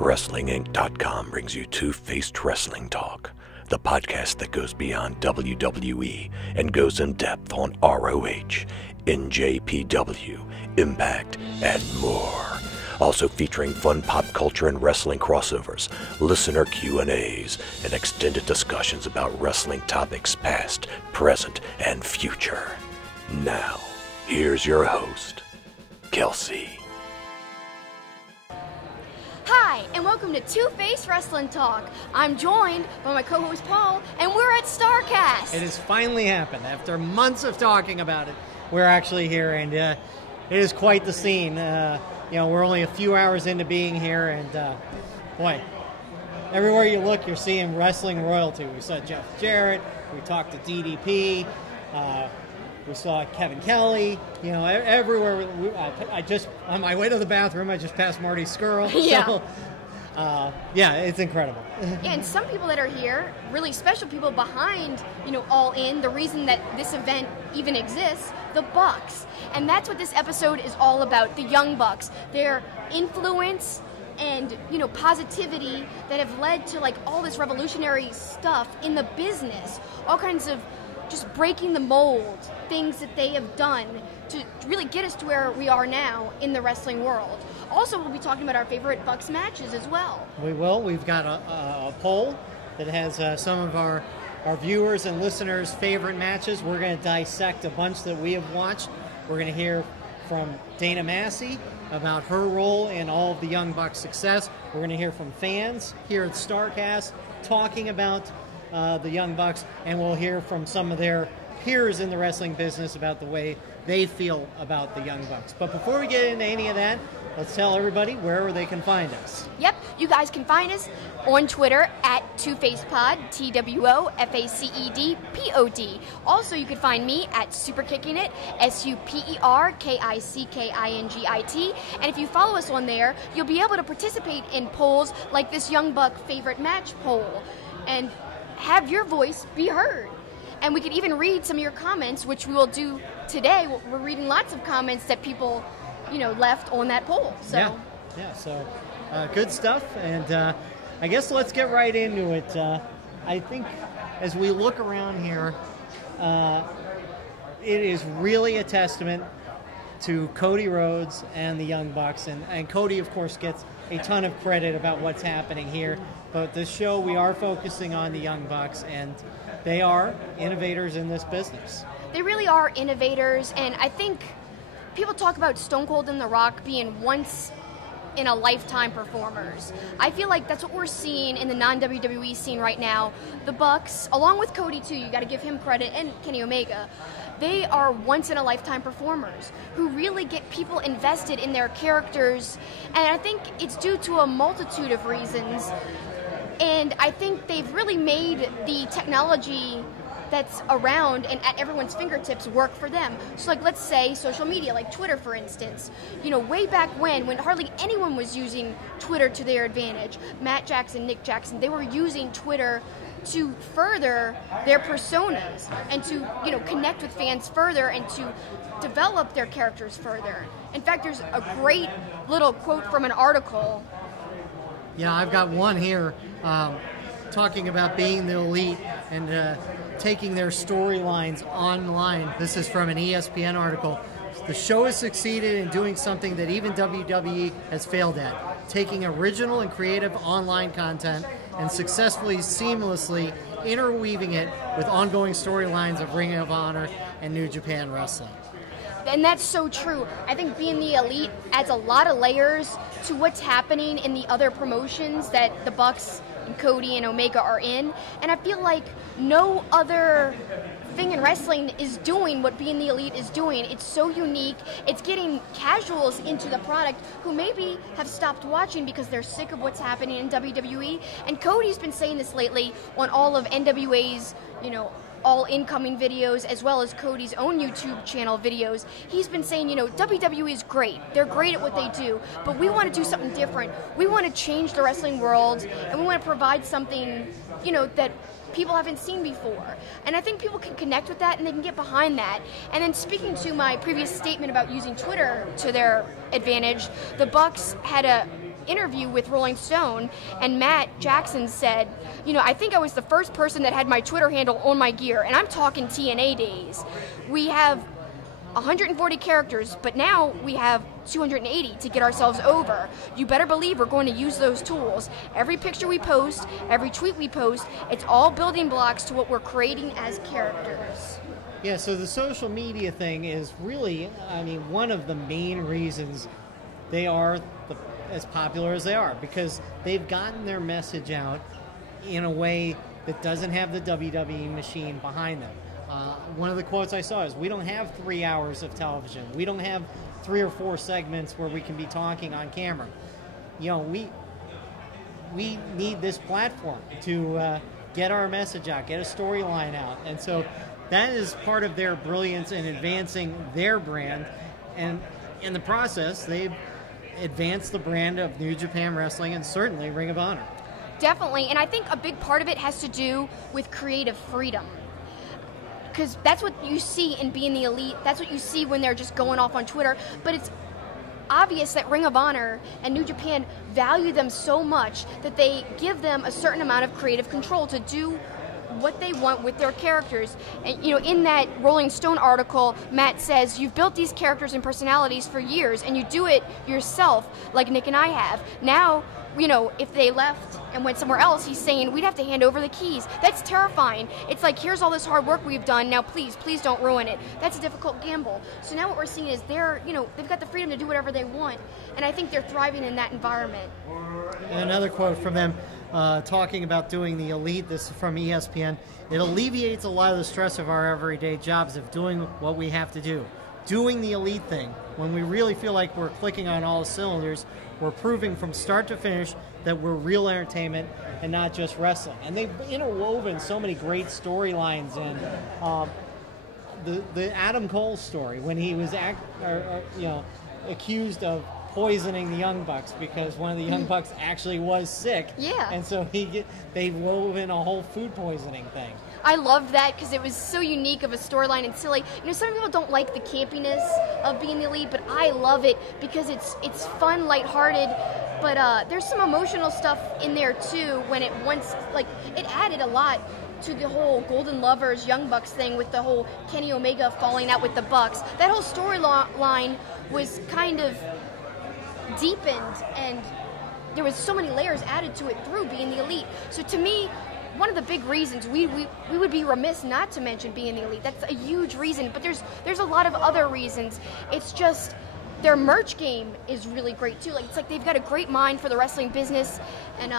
WrestlingInc.com brings you Two-Faced Wrestling Talk, the podcast that goes beyond WWE and goes in depth on ROH, NJPW, Impact, and more. Also featuring fun pop culture and wrestling crossovers, listener Q&As, and extended discussions about wrestling topics past, present, and future. Now, here's your host, Kelsey. Hi, and welcome to Two-Faced Wrestling Talk. I'm joined by my co-host Paul, and we're at Starrcast. It has finally happened. After months of talking about it, we're actually here, and it is quite the scene. We're only a few hours into being here, and boy, everywhere you look, you're seeing wrestling royalty. We saw Jeff Jarrett, we talked to DDP, we saw Kevin Kelly. Everywhere. I just, on my way to the bathroom, I just passed Marty Scurll. Yeah. So, it's incredible. Yeah, and some people that are here, really special people behind, All In, the reason that this event even exists, the Bucs. And that's what this episode is all about, the Young Bucks. Their influence and, positivity that have led to, all this revolutionary stuff in the business. All kinds of just breaking the mold, things that they have done to really get us to where we are now in the wrestling world. Also, we'll be talking about our favorite Bucs matches as well. We will. We've got a poll that has some of our viewers and listeners' favorite matches. We're going to dissect a bunch that we have watched. We're going to hear from Dana Massie about her role in all of the Young Bucks' success. We're going to hear from fans here at Starrcast talking about the Young Bucks, and we'll hear from some of their peers in the wrestling business about the way they feel about the Young Bucks. But before we get into any of that, let's tell everybody where they can find us. Yep, you guys can find us on Twitter at TwoFacedPod, TWOFACEDPOD. Also, you can find me at SuperKickingIt, SuperKickingIt. And if you follow us on there, you'll be able to participate in polls like this Young Buck favorite match poll and have your voice be heard. And we could even read some of your comments, which we will do today. We're reading lots of comments that people, left on that poll. So good stuff. And I guess let's get right into it. I think as we look around here, it is really a testament to Cody Rhodes and the Young Bucks. And Cody, of course, gets a ton of credit about what's happening here. But this show, we are focusing on the Young Bucks, and they are innovators in this business. They really are innovators, and I think people talk about Stone Cold and The Rock being once-in-a-lifetime performers. I feel like that's what we're seeing in the non-WWE scene right now. The Bucks, along with Cody, too, you got to give him credit, and Kenny Omega, they are once-in-a-lifetime performers who really get people invested in their characters, and I think it's due to a multitude of reasons. And I think they've really made the technology that's around and at everyone's fingertips work for them. So let's say social media, like Twitter, for instance. Way back when hardly anyone was using Twitter to their advantage, Matt Jackson, Nick Jackson, they were using Twitter to further their personas and to, connect with fans further and to develop their characters further. In fact, there's a great little quote from an article. Yeah, I've got one here talking about being the elite and taking their storylines online. This is from an ESPN article. The show has succeeded in doing something that even WWE has failed at, taking original and creative online content and successfully, seamlessly interweaving it with ongoing storylines of Ring of Honor and New Japan Wrestling. And that's so true. I think being the elite adds a lot of layers to what's happening in the other promotions that the Bucks and Cody and Omega are in. And I feel like no other thing in wrestling is doing what being the elite is doing. It's so unique. It's getting casuals into the product who maybe have stopped watching because they're sick of what's happening in WWE. And Cody's been saying this lately on all of NWA's, all incoming videos, as well as Cody's own YouTube channel videos. He's been saying, WWE is great. They're great at what they do, but we want to do something different. We want to change the wrestling world, and we want to provide something, that people haven't seen before. And I think people can connect with that and they can get behind that. And then speaking to my previous statement about using Twitter to their advantage, the Bucks had a interview with Rolling Stone, and Matt Jackson said, I think I was the first person that had my Twitter handle on my gear, and I'm talking TNA days. We have 140 characters, but now we have 280 to get ourselves over. You better believe we're going to use those tools. Every picture we post, every tweet we post, it's all building blocks to what we're creating as characters. Yeah, so the social media thing is really, one of the main reasons they are as popular as they are, because they've gotten their message out in a way that doesn't have the WWE machine behind them. One of the quotes I saw is, we don't have 3 hours of television. We don't have 3 or 4 segments where we can be talking on camera. We need this platform to get our message out, get a storyline out. And so that is part of their brilliance in advancing their brand. And in the process, they've advanced the brand of New Japan Wrestling and certainly Ring of Honor. Definitely. And I think a big part of it has to do with creative freedom. Because that's what you see in being the elite. That's what you see when they're just going off on Twitter. But it's obvious that Ring of Honor and New Japan value them so much that they give them a certain amount of creative control to do what they want with their characters. And in that Rolling Stone article, Matt says, you've built these characters and personalities for years, and you do it yourself, like Nick and I have. Now, if they left and went somewhere else, he's saying we'd have to hand over the keys. That's terrifying. It's like, here's all this hard work we've done. Now, please don't ruin it. That's a difficult gamble. So now what we're seeing is they've got the freedom to do whatever they want, and I think they're thriving in that environment. And another quote from them, talking about doing the elite, this is from ESPN, it alleviates a lot of the stress of our everyday jobs of doing what we have to do. Doing the elite thing, when we really feel like we're clicking on all cylinders, we're proving from start to finish that we're real entertainment and not just wrestling. And they've interwoven so many great storylines in. The Adam Cole story, when he was accused of poisoning the Young Bucks because one of the Young Bucks actually was sick. Yeah. And so they wove in a whole food poisoning thing. I loved that because it was so unique of a storyline and silly. Some people don't like the campiness of being the elite, but I love it because it's fun, lighthearted. But there's some emotional stuff in there too. When it added a lot to the whole Golden Lovers Young Bucks thing with the whole Kenny Omega falling out with the Bucs. That whole storyline was kind of deepened, and there was so many layers added to it through being the elite. So to me, one of the big reasons we would be remiss not to mention being the elite. That's a huge reason, but there's a lot of other reasons. It's just their merch game is really great too. It's like they've got a great mind for the wrestling business, and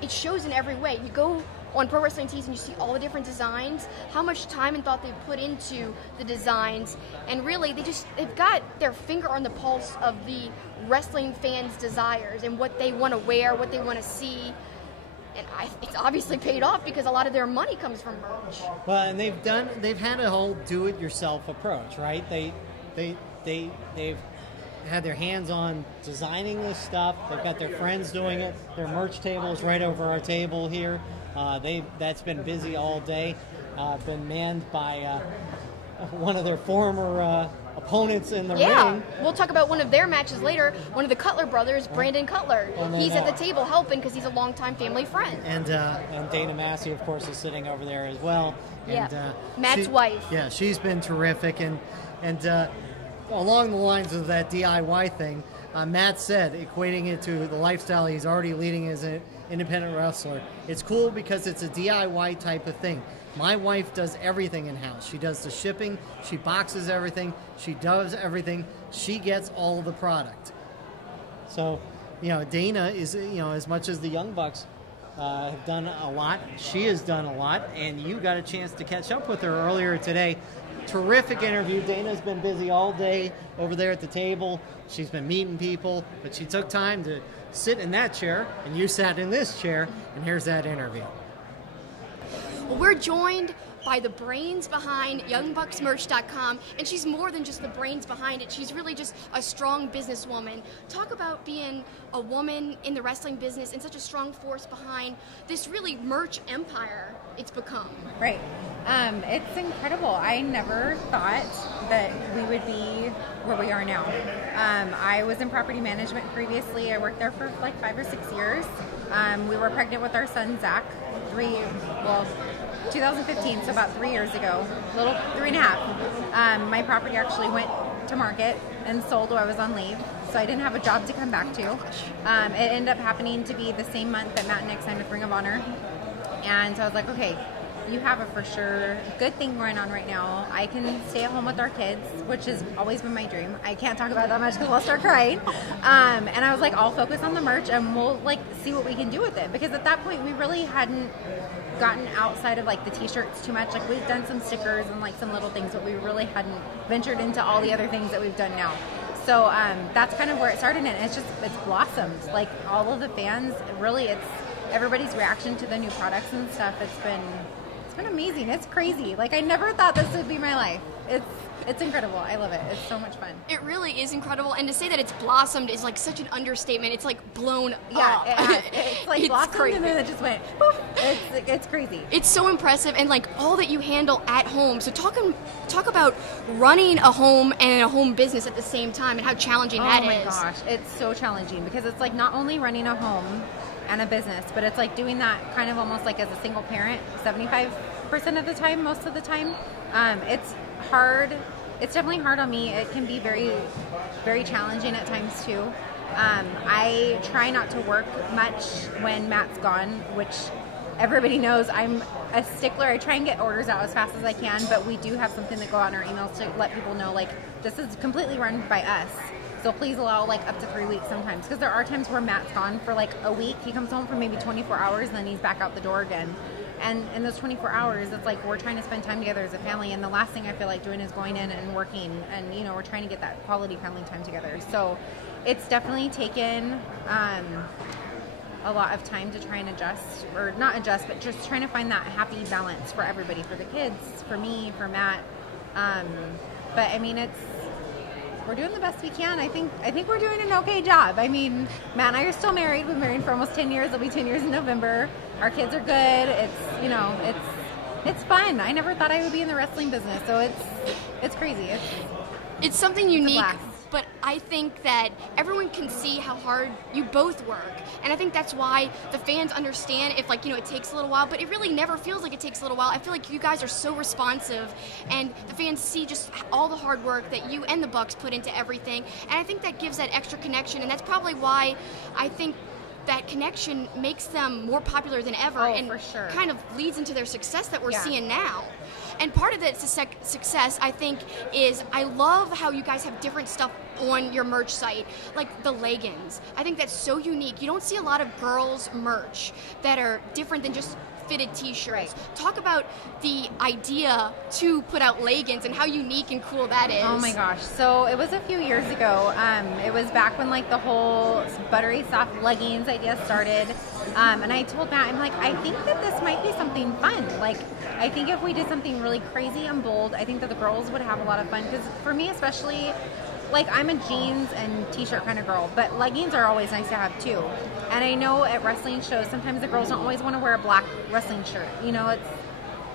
it shows in every way. You go on Pro Wrestling Tees and you see all the different designs, how much time and thought they've put into the designs, and really they've got their finger on the pulse of the wrestling fans' desires and what they want to wear, what they want to see. And it's obviously paid off because a lot of their money comes from merch. Well, and they've had a whole do-it-yourself approach, right? They've had their hands on designing this stuff. They've got their friends doing it. Their merch table is right over our table here. That's been busy all day. Been manned by one of their former opponents in the ring. We'll talk about one of their matches later. One of the Cutler Brothers, Brandon Cutler. He's at the table helping because he's a longtime family friend. And Dana Massie, of course, is sitting over there as well. And, Matt's wife. Yeah, she's been terrific. And along the lines of that DIY thing, Matt said, equating it to the lifestyle he's already leading as an independent wrestler, it's cool because it's a DIY type of thing. My wife does everything in-house. She does the shipping, she boxes everything, she does everything, she gets all of the product. So, Dana is, as much as the Young Bucks have done a lot, she has done a lot, and you got a chance to catch up with her earlier today. Terrific interview. Dana's been busy all day over there at the table. She's been meeting people, but she took time to sit in that chair, and you sat in this chair, and here's that interview. Well, we're joined by the brains behind YoungBucksMerch.com, and she's more than just the brains behind it. She's really just a strong businesswoman. Talk about being a woman in the wrestling business and such a strong force behind this really merch empire it's become. Right. It's incredible. I never thought that we would be where we are now. I was in property management previously. I worked there for like 5 or 6 years. We were pregnant with our son, Zach, 2015, so about 3 years ago, a little 3.5. My property actually went to market and sold while I was on leave, so I didn't have a job to come back to. It ended up happening to be the same month that Matt and Nick signed with Ring of Honor, and so I was like, okay, you have a for sure good thing going on right now. I can stay at home with our kids, which has always been my dream. I can't talk about it that much because I'll start crying. And I was like, I'll focus on the merch and we'll like see what we can do with it. Because at that point, we really hadn't gotten outside of like the t-shirts too much. Like we've done some stickers and like some little things, but we really hadn't ventured into all the other things that we've done now. So that's kind of where it started, and it's blossomed. Like all of the fans, really, it's everybody's reaction to the new products and stuff. It's been amazing. It's crazy. Like I never thought this would be my life. It's incredible. I love it. It's so much fun. It really is incredible, and to say that it's blossomed is like such an understatement. It's like blown up. It's like blossomed crazy. And then it just went poof. It's crazy. It's so impressive, and like all that you handle at home. So talk about running a home and a home business at the same time, and how challenging that is. Oh my gosh, it's so challenging because it's like not only running a home and a business, but it's like doing that kind of almost like as a single parent 75% of the time, most of the time. It's hard. It's definitely hard on me. It can be very, very challenging at times too. I try not to work much when Matt's gone, which everybody knows I'm a stickler. I try and get orders out as fast as I can, but we do have something that go out in our emails to let people know like this is completely run by us. So please allow like up to 3 weeks sometimes, because there are times where Matt's gone for like a week. He comes home for maybe 24 hours and then he's back out the door again. And in those 24 hours, it's like we're trying to spend time together as a family. And the last thing I feel like doing is going in and working. And, you know, we're trying to get that quality family time together. So it's definitely taken a lot of time to try and adjust, or not adjust, but just trying to find that happy balance for everybody, for the kids, for me, for Matt. But I mean, we're doing the best we can. I think we're doing an okay job. I mean, Matt and I are still married. We've been married for almost 10 years. It'll be 10 years in November. Our kids are good. It's fun. I never thought I would be in the wrestling business, so it's crazy. It's something unique, but I think that everyone can see how hard you both work. And I think that's why the fans understand if, like, you know, it takes a little while, but it really never feels like it takes a little while. I feel like you guys are so responsive, and the fans see just all the hard work that you and the Bucs put into everything. And I think that gives that extra connection, and that's probably why I think that connection makes them more popular than ever, and for sure, kind of leads into their success that we're seeing now. And part of that success, I think, is I love how you guys have different stuff on your merch site, like the leggings. I think that's so unique. You don't see a lot of girls' merch that are different than just fitted t-shirts. Right. Talk about the idea to put out leggings and how unique and cool that is. Oh my gosh. So it was a few years ago. It was back when like the whole buttery soft leggings idea started. And I told Matt, I'm like, I think that this might be something fun. Like, I think if we did something really crazy and bold, I think that the girls would have a lot of fun. Because for me especially, like, I'm a jeans and t-shirt kind of girl, but leggings are always nice to have too. And I know at wrestling shows, sometimes the girls don't always want to wear a black wrestling shirt. You know, it's,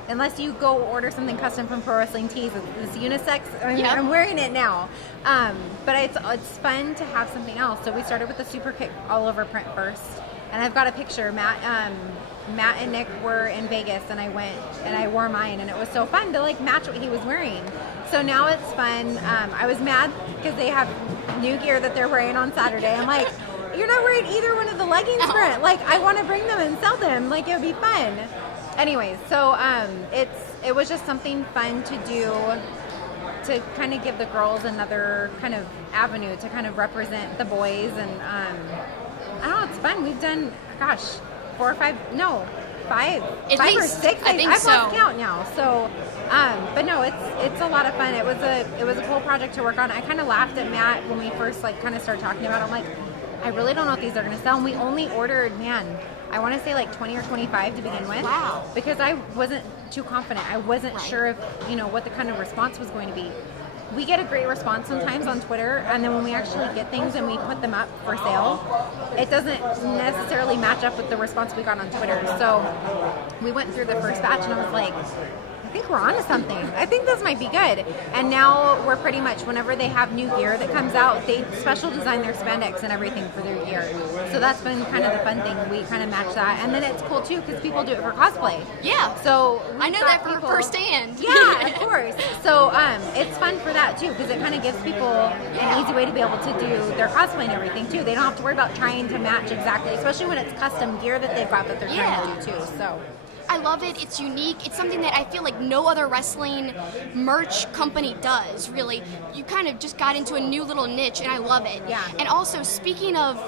unless you go order something custom from Pro Wrestling Tees, it's unisex. I mean, I'm wearing it now. But it's fun to have something else. So we started with the Super Kick all over print first. And I've got a picture. Matt and Nick were in Vegas, and I went and I wore mine, and it was so fun to like match what he was wearing. So now it's fun. I was mad because they have new gear that they're wearing on Saturday. I'm like, you're not wearing either one of the leggings print. Like, I want to bring them and sell them. Like, it would be fun. Anyways, so it was just something fun to do, to kind of give the girls another kind of avenue to kind of represent the boys. And I don't know, it's fun. We've done, gosh, 4 or 5, no, 5 or 6. I think I've so. lost count now. So, but no, it's a lot of fun. It was a cool project to work on. I kind of laughed at Matt when we first like kind of started talking about it. I'm like, I really don't know if these are going to sell. And we only ordered, I want to say like 20 or 25 to begin with. Wow. Because I wasn't too confident. I wasn't sure if, you know, what the kind of response was going to be. We get a great response sometimes on Twitter, and then when we actually get things and we put them up for sale, it doesn't necessarily match up with the response we got on Twitter. So we went through the first batch, and I was like, I think we're onto something. I think this might be good. And now we're pretty much, whenever they have new gear that comes out, they special design their spandex and everything for their gear. So that's been kind of the fun thing. We kind of match that. And then it's cool, too, because people do it for cosplay. Yeah. So I know that from firsthand. Yeah, of course. So it's fun for that, too, because it kind of gives people an easy way to be able to do their cosplay and everything, too. They don't have to worry about trying to match exactly, especially when it's custom gear that they've got that they're trying to do, too. So I love it. It's unique. It's something that I feel like no other wrestling merch company does, really. You kind of just got into a new little niche, and I love it. Yeah. And also, speaking of,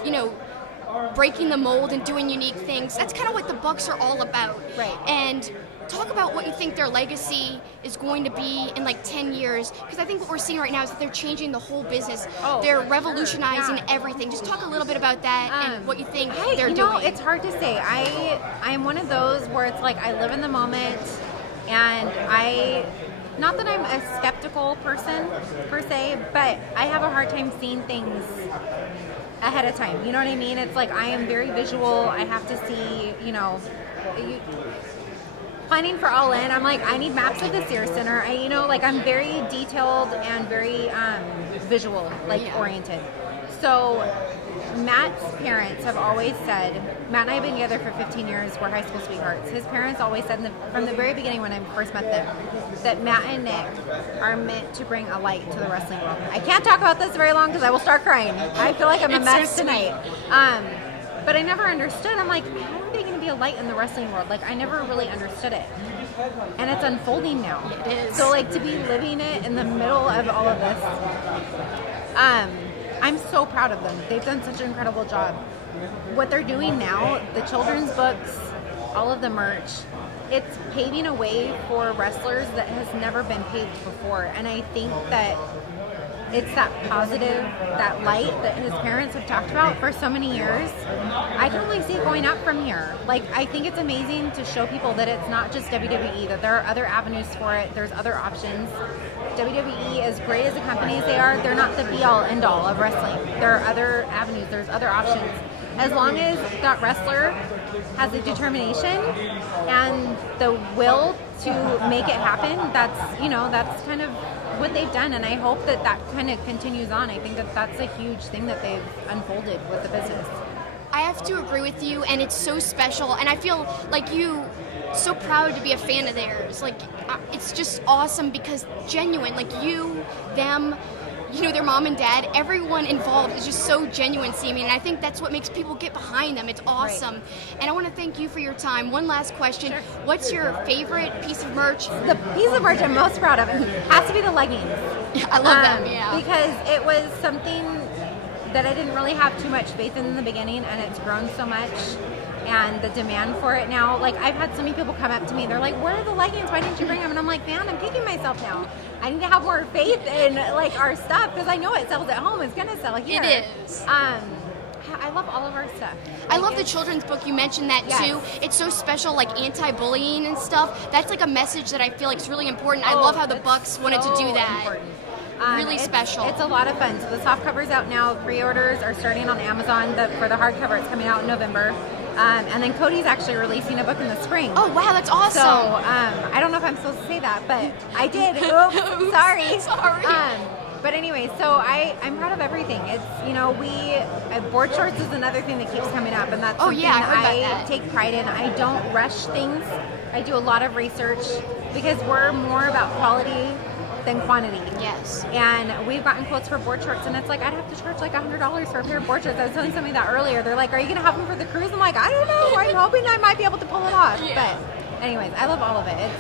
breaking the mold and doing unique things, that's kind of what the Bucs are all about. Right. And talk about what you think their legacy is going to be in like 10 years, because I think what we're seeing right now is that they're changing the whole business. They're revolutionizing everything. Just talk a little bit about that and what you think they're doing. It's hard to say. I'm one of those where it's like I live in the moment, and not that I'm a skeptical person per se, but I have a hard time seeing things ahead of time. You know what I mean? It's like I am very visual. I have to see, planning for All In, I'm like, I need maps of the Sears Center. I'm very detailed and very visual, oriented. So Matt's parents have always said, Matt and I have been together for 15 years, we're high school sweethearts. His parents always said from the very beginning when I first met them, that Matt and Nick are meant to bring a light to the wrestling world. I can't talk about this very long because I will start crying. I feel like I'm a mess tonight. But I never understood. I'm like, how are they going to be a light in the wrestling world? I never really understood it. And it's unfolding now. It is. So, to be living it in the middle of all of this, I'm so proud of them. They've done such an incredible job. What they're doing now, the children's books, all of the merch, it's paving a way for wrestlers that has never been paved before. And I think that it's that positive, that light that his parents have talked about for so many years. I can only see it going up from here. I think it's amazing to show people that it's not just WWE, that there are other avenues for it, there's other options. WWE, as great as a company as they are, they're not the be-all, end-all of wrestling. There are other avenues, there's other options. As long as that wrestler has the determination and the will to make it happen, that's kind of what they've done, and I hope that kind of continues on. I think that that's a huge thing that they've unfolded with the business. I have to agree with you, and it's so special, and I feel like you so proud to be a fan of theirs. It's just awesome because genuine, you, them, their mom and dad, everyone involved is just so genuine seeming, and I think that's what makes people get behind them. It's awesome. Right. And I want to thank you for your time. One last question. Sure. What's your favorite piece of merch? The piece of merch I'm most proud of has to be the leggings. I love them, yeah. Because it was something that I didn't really have too much faith in the beginning, and it's grown so much. And the demand for it now, I've had so many people come up to me, they're like, where are the leggings? Why didn't you bring them? And I'm like, man, I'm kicking myself now. I need to have more faith in our stuff, because I know it sells at home. It's going to sell here. It is. I love all of our stuff. I love the children's book. You mentioned that too. It's so special, anti-bullying and stuff. That's a message that I feel is really important. I love how the Bucs wanted to do that. Important. Really special. It's a lot of fun. So the soft cover's out now. Pre-orders are starting on Amazon. For the hardcover, it's coming out in November. And then Cody's actually releasing a book in the spring. Oh, wow, that's awesome. So I don't know if I'm supposed to say that, but I did. Oops, sorry. Sorry. But anyway, so I'm proud of everything. It's, board shorts is another thing that keeps coming up, and that's something I take pride in. I don't rush things. I do a lot of research because we're more about quality than quantity. Yes. And we've gotten quotes for board shorts, and it's I'd have to charge $100 for a pair of board shorts. I was telling somebody that earlier. They're like, are you going to have them for the cruise? I'm like, I don't know. I'm hoping I might be able to pull it off. Yeah. But anyways, I love all of it.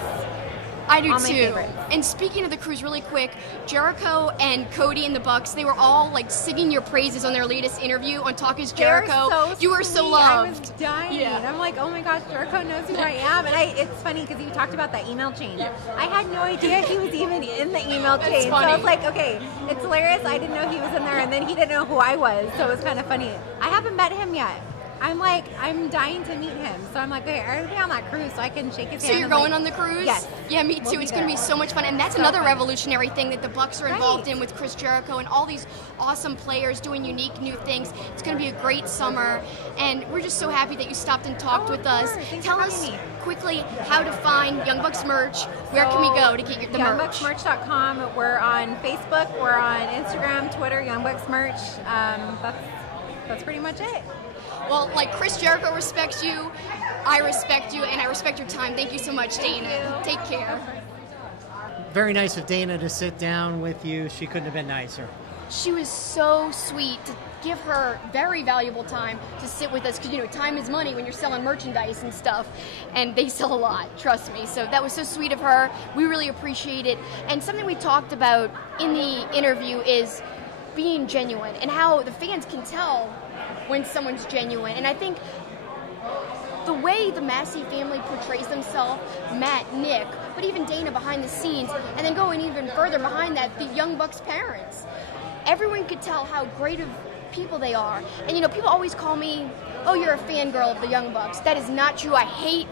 I do too. And speaking of the cruise, really quick, Generico and Cody and the Bucs, they were all singing your praises on their latest interview on Talk Is Generico. You were so loved. I was dying. Yeah. I'm like, oh my gosh, Generico knows who I am. And it's funny because you talked about that email chain. Yeah. I had no idea he was even in the email chain. So I was like, okay, it's hilarious. I didn't know he was in there, and then he didn't know who I was. So it was kind of funny. I haven't met him yet. I'm dying to meet him. So I'm like, okay, I'm going to be on that cruise so I can shake his hand. So you're going on the cruise? Yes. Yeah, me too. We'll It's going to be so much fun. And that's another revolutionary thing that the Bucs are involved in with Chris Generico and all these awesome players doing unique new things. It's going to be a great summer. And we're just so happy that you stopped and talked with us. Tell us quickly how to find Young Bucs merch. Where can we go to get the merch? YoungBucksMerch.com. We're on Facebook. We're on Instagram, Twitter, Young Bucs Merch. That's pretty much it. Well, like Chris Generico respects you, I respect you, and I respect your time. Thank you so much, Dana. Take care. Very nice of Dana to sit down with you. She couldn't have been nicer. She was so sweet to give her very valuable time to sit with us because, time is money when you're selling merchandise and stuff, and they sell a lot, trust me. So that was so sweet of her. We really appreciate it. And something we talked about in the interview is being genuine and how the fans can tell when someone's genuine. And I think the way the Massie family portrays themselves, Matt, Nick, but even Dana behind the scenes, and then going even further behind that, the Young Bucs parents, everyone could tell how great of people they are. And people always call me, oh, you're a fangirl of the Young Bucs. That is not true. I hate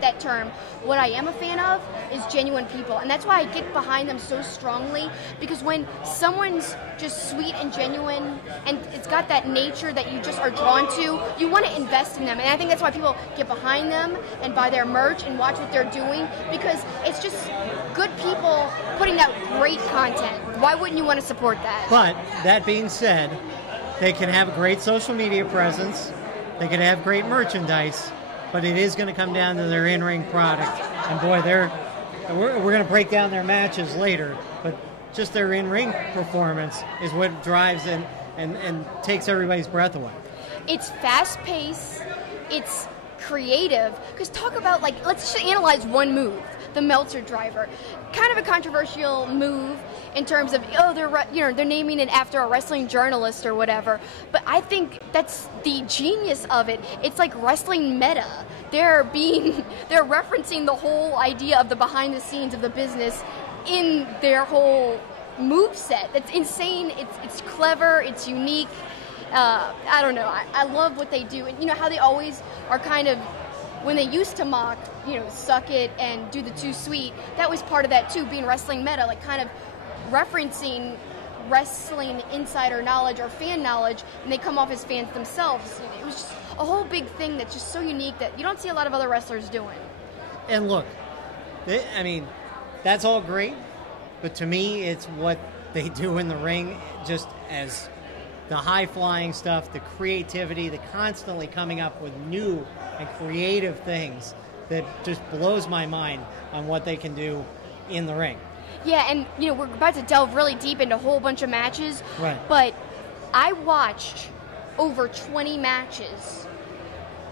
that term. What I am a fan of is genuine people, and that's why I get behind them so strongly, because when someone's just sweet and genuine and it's got that nature that you just are drawn to, you want to invest in them. And I think that's why people get behind them and buy their merch and watch what they're doing, because it's just good people putting out great content. Why wouldn't you want to support that? But that being said, they can have a great social media presence, they can have great merchandise, but it is going to come down to their in-ring product. And boy, we're going to break down their matches later, but just their in-ring performance is what drives and takes everybody's breath away. It's fast-paced, it's creative, because talk about, let's just analyze one move, the Meltzer Driver. Kind of a controversial move in terms of, they're naming it after a wrestling journalist or whatever, but I think that's the genius of it. It's like wrestling meta. They're referencing the whole idea of the behind the scenes of the business in their whole move set. That's insane. It's clever. It's unique. I don't know. I love what they do, and how they always are kind of, when they used to mock, suck it and do the too sweet, that was part of that too, being wrestling meta, like kind of referencing wrestling insider knowledge or fan knowledge, and they come off as fans themselves. It was just a whole big thing that's just so unique that you don't see a lot of other wrestlers doing. And look, that's all great, but to me, it's what they do in the ring, just as the high-flying stuff, the creativity, the constantly coming up with new and creative things that just blows my mind on what they can do in the ring. Yeah, and we're about to delve really deep into a whole bunch of matches. Right. But I watched over 20 matches,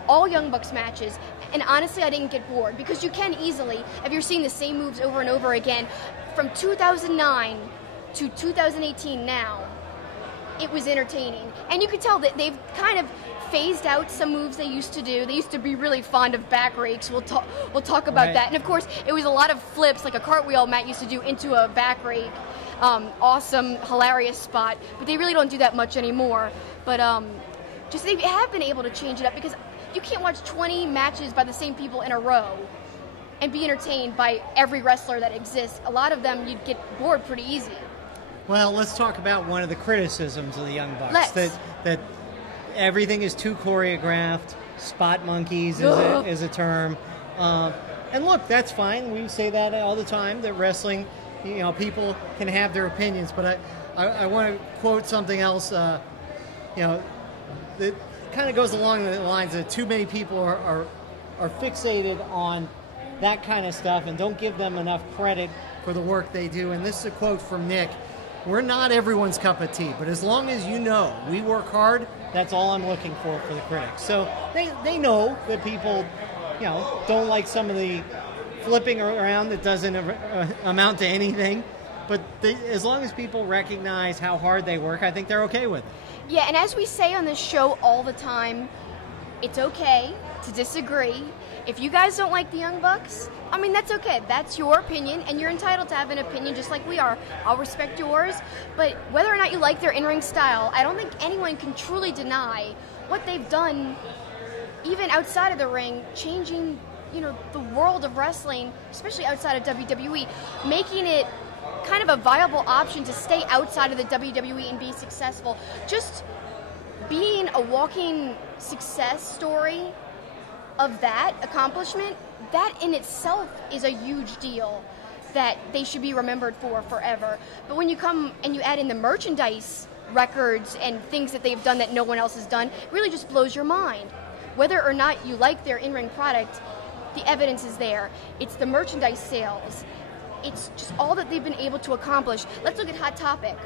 all Young Bucs matches, and honestly, I didn't get bored, because you can easily, if you're seeing the same moves over and over again, from 2009 to 2018 now, it was entertaining. And you could tell that they've kind of phased out some moves they used to do. They used to be really fond of back rakes. We'll talk about that. And of course, it was a lot of flips, like a cartwheel Matt used to do into a back rake. Awesome, hilarious spot. But they really don't do that much anymore. But just they have been able to change it up, because you can't watch 20 matches by the same people in a row and be entertained by every wrestler that exists. A lot of them, you'd get bored pretty easy. Well, let's talk about one of the criticisms of the Young Bucs. That everything is too choreographed. Spot monkeys is a term. And look, that's fine. We say that all the time, that wrestling, people can have their opinions. But I want to quote something else, that kind of goes along the lines that too many people are fixated on that kind of stuff and don't give them enough credit for the work they do. And this is a quote from Nick. We're not everyone's cup of tea, but as long as we work hard, that's all I'm looking for the critics. So they know that people, don't like some of the flipping around that doesn't amount to anything. But as long as people recognize how hard they work, I think they're okay with it. Yeah, and as we say on this show all the time, it's okay to disagree. If you guys don't like the Young Bucs, that's okay. That's your opinion, and you're entitled to have an opinion just like we are. I'll respect yours. But whether or not you like their in-ring style, I don't think anyone can truly deny what they've done, even outside of the ring, changing, the world of wrestling, especially outside of WWE, making it kind of a viable option to stay outside of the WWE and be successful. Just being a walking success story of that accomplishment, that in itself is a huge deal that they should be remembered for forever. But when you come and you add in the merchandise records and things that they've done that no one else has done, it really just blows your mind. Whether or not you like their in-ring product, the evidence is there. It's the merchandise sales. It's just all that they've been able to accomplish. Let's look at Hot Topic.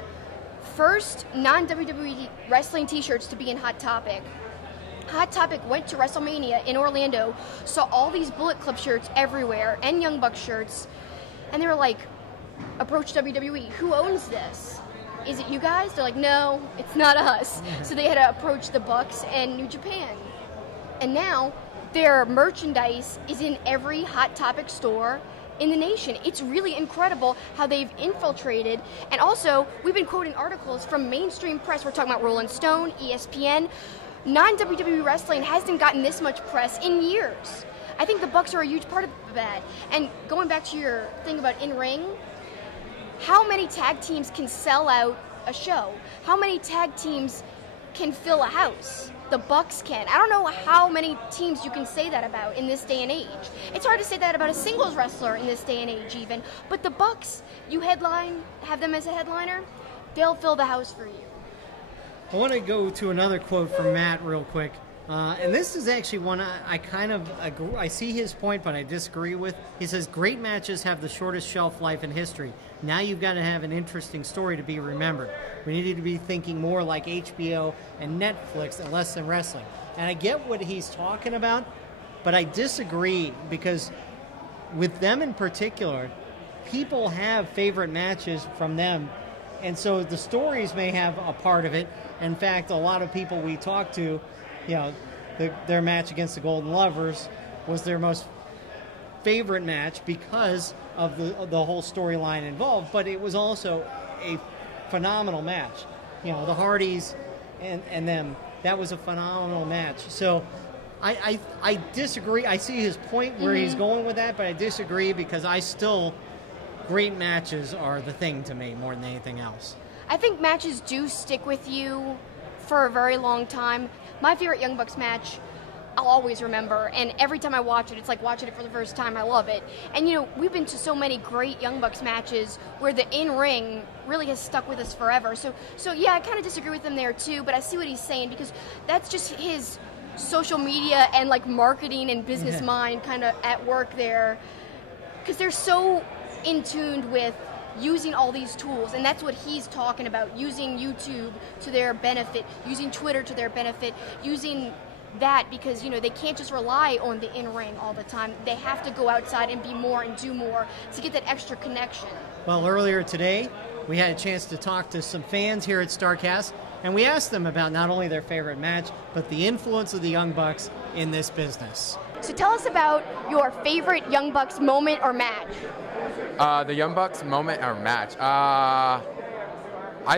First non-WWE wrestling t-shirts to be in Hot Topic. Hot Topic went to WrestleMania in Orlando, saw all these Bullet Club shirts everywhere, and Young Bucks shirts, and they were like, approach WWE, who owns this? Is it you guys? They're like, no, it's not us. So they had to approach the Bucs and New Japan. And now their merchandise is in every Hot Topic store in the nation. It's really incredible how they've infiltrated. And also, we've been quoting articles from mainstream press. We're talking about Rolling Stone, ESPN. Non-WWE wrestling hasn't gotten this much press in years. I think the Bucs are a huge part of that. And going back to your thing about in-ring, how many tag teams can sell out a show? How many tag teams can fill a house? The Bucs can. I don't know how many teams you can say that about in this day and age. It's hard to say that about a singles wrestler in this day and age even. But the Bucs, you have them as a headliner, they'll fill the house for you. I want to go to another quote from Matt real quick. And this is actually one I kind of agree. I see his point, but I disagree with. He says, great matches have the shortest shelf life in history. Now you've got to have an interesting story to be remembered. We need to be thinking more like HBO and Netflix and less than wrestling. And I get what he's talking about, but I disagree because with them in particular, people have favorite matches from them. And so the stories may have a part of it. In fact, a lot of people we talk to, their match against the Golden Lovers was their most favorite match because of the whole storyline involved, but it was also a phenomenal match. The Hardys and them, that was a phenomenal match. So I disagree. I see his point where he's going with that, but I disagree because great matches are the thing to me more than anything else. I think matches do stick with you for a very long time. My favorite Young Bucks match, I'll always remember, and every time I watch it, it's like watching it for the first time. I love it. And we've been to so many great Young Bucks matches where the in-ring really has stuck with us forever. So yeah, I kind of disagree with him there too, but I see what he's saying because that's just his social media and like marketing and business mind kind of at work there, because they're so in tune with using all these tools, and that's what he's talking about, using YouTube to their benefit, using Twitter to their benefit, using that because they can't just rely on the in-ring all the time. They have to go outside and be more and do more to get that extra connection. Well, earlier today we had a chance to talk to some fans here at Starrcast, and we asked them about not only their favorite match but the influence of the Young Bucks in this business. So tell us about your favorite Young Bucks moment or match. The Young Bucks moment or match. I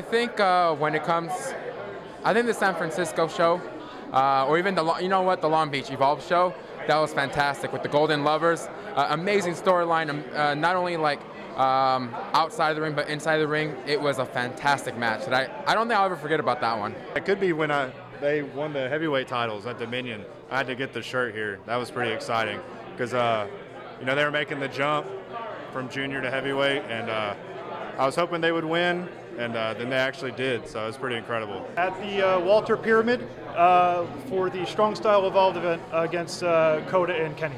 think when it comes, I think the San Francisco show, or even the Long Beach Evolve show, that was fantastic with the Golden Lovers. Amazing storyline. Not only like outside of the ring, but inside the ring. It was a fantastic match. And I don't think I'll ever forget about that one. It could be when they won the heavyweight titles at Dominion. I had to get the shirt here. That was pretty exciting because they were making the jump from junior to heavyweight, and I was hoping they would win, and then they actually did, so it was pretty incredible. At the Walter Pyramid for the Strong Style Evolved event against Coda and Kenny.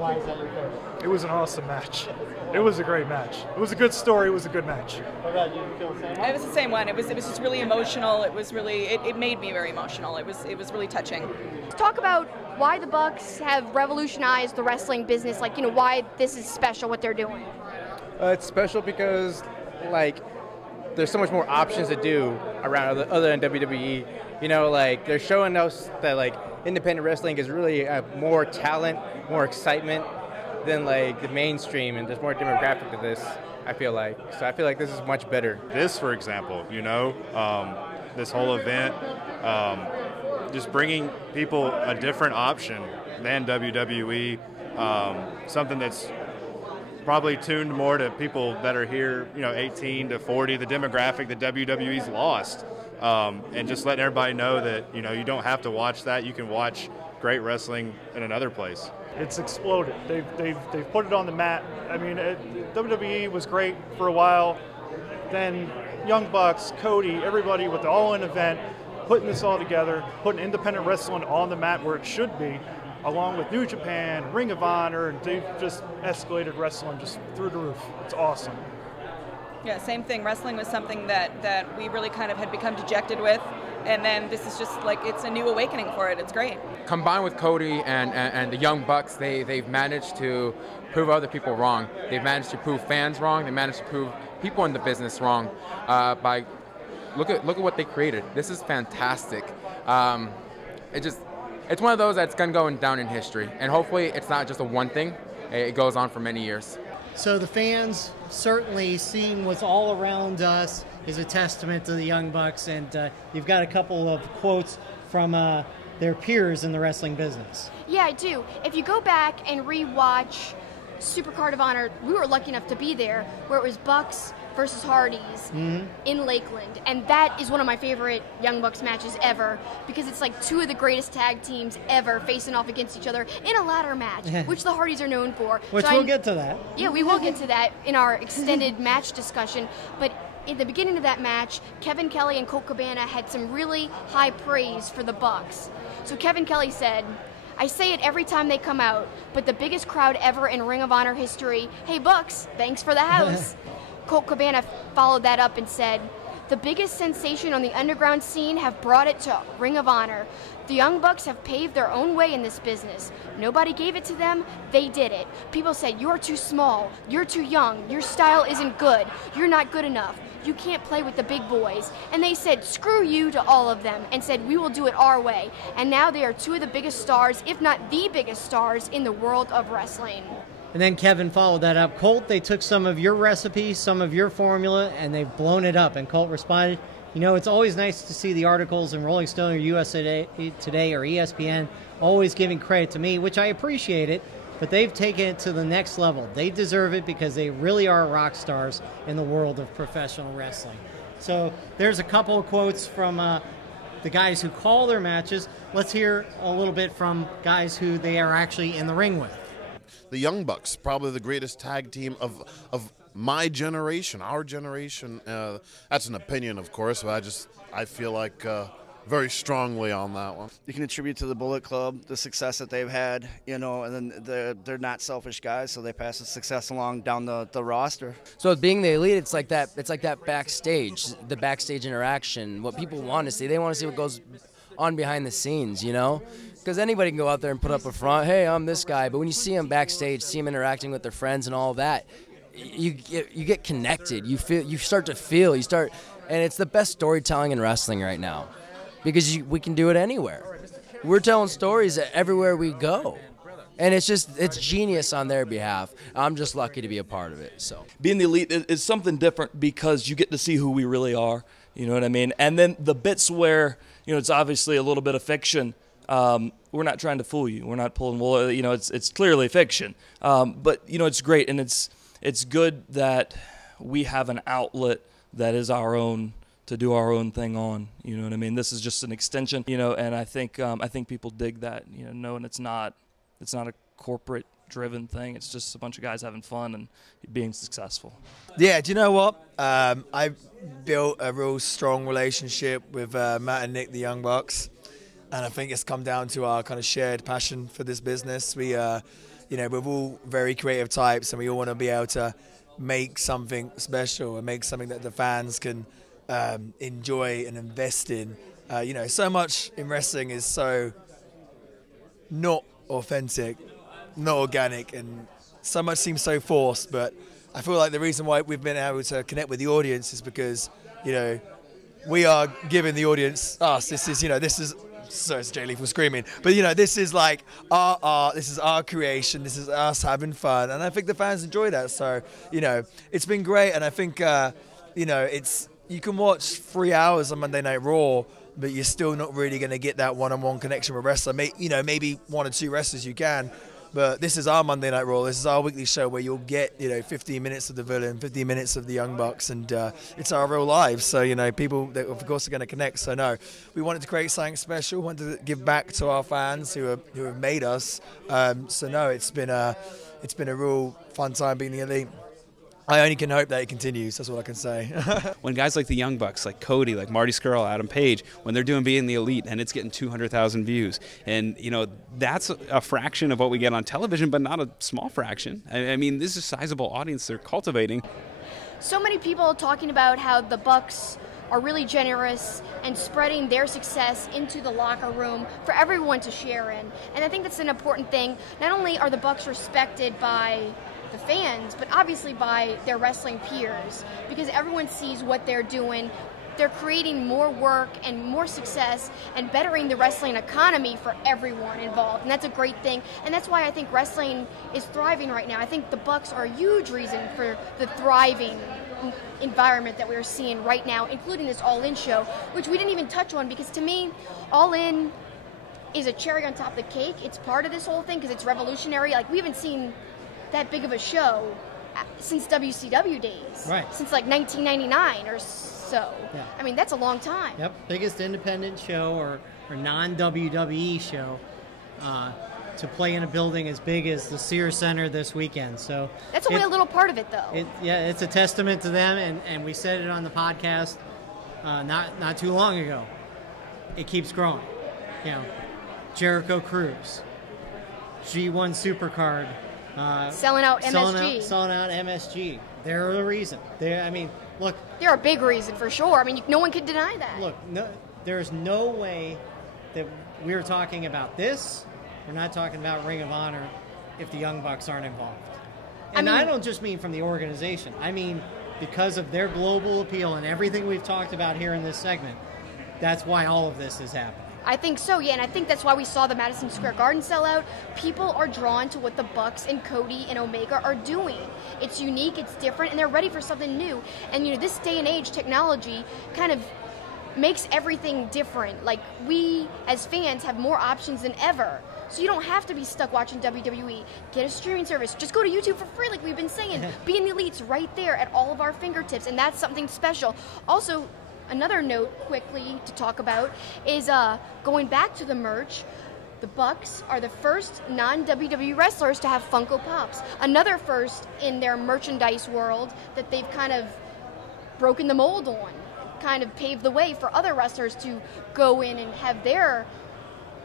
Why is that your favorite? It was an awesome match. It was a great match. It was a good story. It was a good match. What about you? You feel the same? It was the same one. It was just really emotional. It was really it made me very emotional. It was really touching. Let's talk about why the Bucs have revolutionized the wrestling business. Like why this is special. What they're doing. It's special because there's so much more options to do around other than WWE. They're showing us that independent wrestling is really more talent, more excitement than the mainstream, and there's more demographic to this, I feel like. So I feel like this is much better. This, for example, this whole event, just bringing people a different option than WWE, something that's probably tuned more to people that are here, 18 to 40, the demographic that WWE's lost, and just letting everybody know that, you don't have to watch that. You can watch great wrestling in another place. It's exploded. They've put it on the map. I mean, WWE was great for a while. Then Young Bucks, Cody, everybody with the all-in event, putting this all together, putting independent wrestling on the map where it should be, along with New Japan, Ring of Honor, and they've just escalated wrestling just through the roof. It's awesome. Yeah, same thing. Wrestling was something that we really kind of had become dejected with, and then this is just like, it's a new awakening for it. It's great. Combined with Cody and the Young Bucks, they've managed to prove other people wrong. They've managed to prove fans wrong. They managed to prove people in the business wrong by look at what they created. This is fantastic. It's one of those that's going to go down in history, and hopefully it's not just a one thing. It goes on for many years. So the fans certainly seeing what's all around us is a testament to the Young Bucks, and you've got a couple of quotes from their peers in the wrestling business. Yeah, I do. If you go back and rewatch Supercard of Honor, we were lucky enough to be there, where it was Bucs versus Hardys in Lakeland, and that is one of my favorite Young Bucks matches ever, because it's like two of the greatest tag teams ever facing off against each other in a ladder match, which the Hardys are known for. Which we'll get to that. Yeah, we will get to that in our extended match discussion, but in the beginning of that match, Kevin Kelly and Colt Cabana had some really high praise for the Bucs. So Kevin Kelly said, "I say it every time they come out, but the biggest crowd ever in Ring of Honor history, hey Bucs, thanks for the house." Colt Cabana followed that up and said, "The biggest sensation on the underground scene have brought it to Ring of Honor. The Young Bucks have paved their own way in this business. Nobody gave it to them, they did it. People said, you're too small, you're too young, your style isn't good, you're not good enough, you can't play with the big boys." And they said, screw you to all of them, and said, we will do it our way. And now they are two of the biggest stars, if not the biggest stars, in the world of wrestling. And then Kevin followed that up. "Colt, they took some of your recipe, some of your formula, and they've blown it up." And Colt responded, "It's always nice to see the articles in Rolling Stone or USA Today or ESPN always giving credit to me, which I appreciate it, but they've taken it to the next level. They deserve it because they really are rock stars in the world of professional wrestling." So there's a couple of quotes from the guys who call their matches. Let's hear a little bit from guys who they are actually in the ring with. The Young Bucks, probably the greatest tag team of my generation, our generation. That's an opinion, of course, but I feel like very strongly on that one. You can attribute to the Bullet Club the success that they've had, and then they're not selfish guys, so they pass the success along down the roster. So being the Elite, it's like that backstage, the backstage interaction, what people want to see. They want to see what goes on behind the scenes, Because anybody can go out there and put up a front, hey, I'm this guy. But when you see them backstage, see them interacting with their friends and all that, you get connected. You start to feel. And it's the best storytelling in wrestling right now, because we can do it anywhere. We're telling stories everywhere we go, and it's genius on their behalf. I'm just lucky to be a part of it. So being the Elite is something different because you get to see who we really are. You know what I mean? And then the bits where it's obviously a little bit of fiction. We're not trying to fool you. We're not pulling wool. It's clearly fiction. But it's great, and it's good that we have an outlet that is our own to do our own thing on. You know what I mean? This is just an extension. And I think people dig that. Knowing it's not a corporate driven thing. It's just a bunch of guys having fun and being successful. Yeah. Do you know what? I've built a real strong relationship with Matt and Nick, the Young Bucks. And I think it's come down to our kind of shared passion for this business. We're all very creative types, and we all want to be able to make something special and make something that the fans can enjoy and invest in. So much in wrestling is so not authentic, not organic, and so much seems so forced. But I feel like the reason why we've been able to connect with the audience is because, we are giving the audience us. This is. So it's Jay Lethal screaming, but this is like our art, this is our creation, this is us having fun, and I think the fans enjoy that. So it's been great, and I think you can watch 3 hours on Monday Night Raw but you're still not really going to get that one-on-one connection with a wrestler. Maybe one or two wrestlers you can. But this is our Monday Night Raw. This is our weekly show where you'll get, 15 minutes of the Villain, 15 minutes of the Young Bucks, and it's our real lives. So, people, that of course, are going to connect. So, no, we wanted to create something special, wanted to give back to our fans who have made us. So, no, it's been a real fun time being the Elite. I only can hope that it continues. That's all I can say. When guys like the Young Bucks, like Cody, like Marty Scurll, Adam Page, when they're doing Being the Elite and it's getting 200,000 views, and that's a fraction of what we get on television, but not a small fraction. I mean, this is a sizable audience they're cultivating. So many people talking about how the Bucs are really generous and spreading their success into the locker room for everyone to share in. And I think that's an important thing. Not only are the Bucs respected by the fans, but obviously by their wrestling peers, because everyone sees what they're doing. They're creating more work and more success and bettering the wrestling economy for everyone involved, and that's a great thing. And that's why I think wrestling is thriving right now. I think the Bucs are a huge reason for the thriving environment that we're seeing right now, including this All In show, which we didn't even touch on, because to me, All In is a cherry on top of the cake. It's part of this whole thing because it's revolutionary. Like, we haven't seen that big of a show since WCW days. Right. Since like 1999 or so. Yeah. I mean, that's a long time. Yep. Biggest independent show or non-WWE show to play in a building as big as the Sears Center this weekend. So that's only a little part of it, though. It's a testament to them, and we said it on the podcast not too long ago. It keeps growing. Generico Cruz, G1 Supercard, selling out MSG. Selling out MSG. They're the reason. Look. They're a big reason for sure. I mean, no one could deny that. Look, there's no way that we're talking about this. We're not talking about Ring of Honor if the Young Bucks aren't involved. And I don't just mean from the organization. I mean because of their global appeal and everything we've talked about here in this segment. That's why all of this is happening. I think so, yeah, and I think that's why we saw the Madison Square Garden sell out. People are drawn to what the Bucs and Cody and Omega are doing. It's unique, it's different, and they're ready for something new. And this day and age, technology kind of makes everything different. Like, we as fans have more options than ever. So you don't have to be stuck watching WWE. Get a streaming service. Just go to YouTube for free, like we've been saying. Being the Elite's right there at all of our fingertips, and that's something special. Also, another note quickly to talk about is going back to the merch. The Bucs are the first non-WWE wrestlers to have Funko Pops. Another first in their merchandise world that they've kind of broken the mold on, kind of paved the way for other wrestlers to go in and have their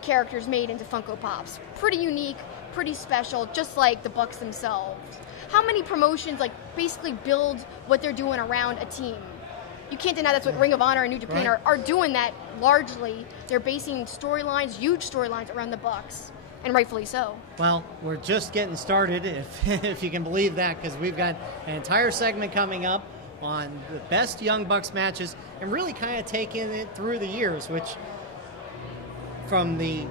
characters made into Funko Pops. Pretty unique, pretty special, just like the Bucs themselves. How many promotions basically build what they're doing around a team? You can't deny that's what Ring of Honor and New Japan are doing that largely. They're basing storylines, huge storylines, around the Bucs, and rightfully so. Well, we're just getting started, if you can believe that, because we've got an entire segment coming up on the best Young Bucks matches and really kind of taking it through the years, which from the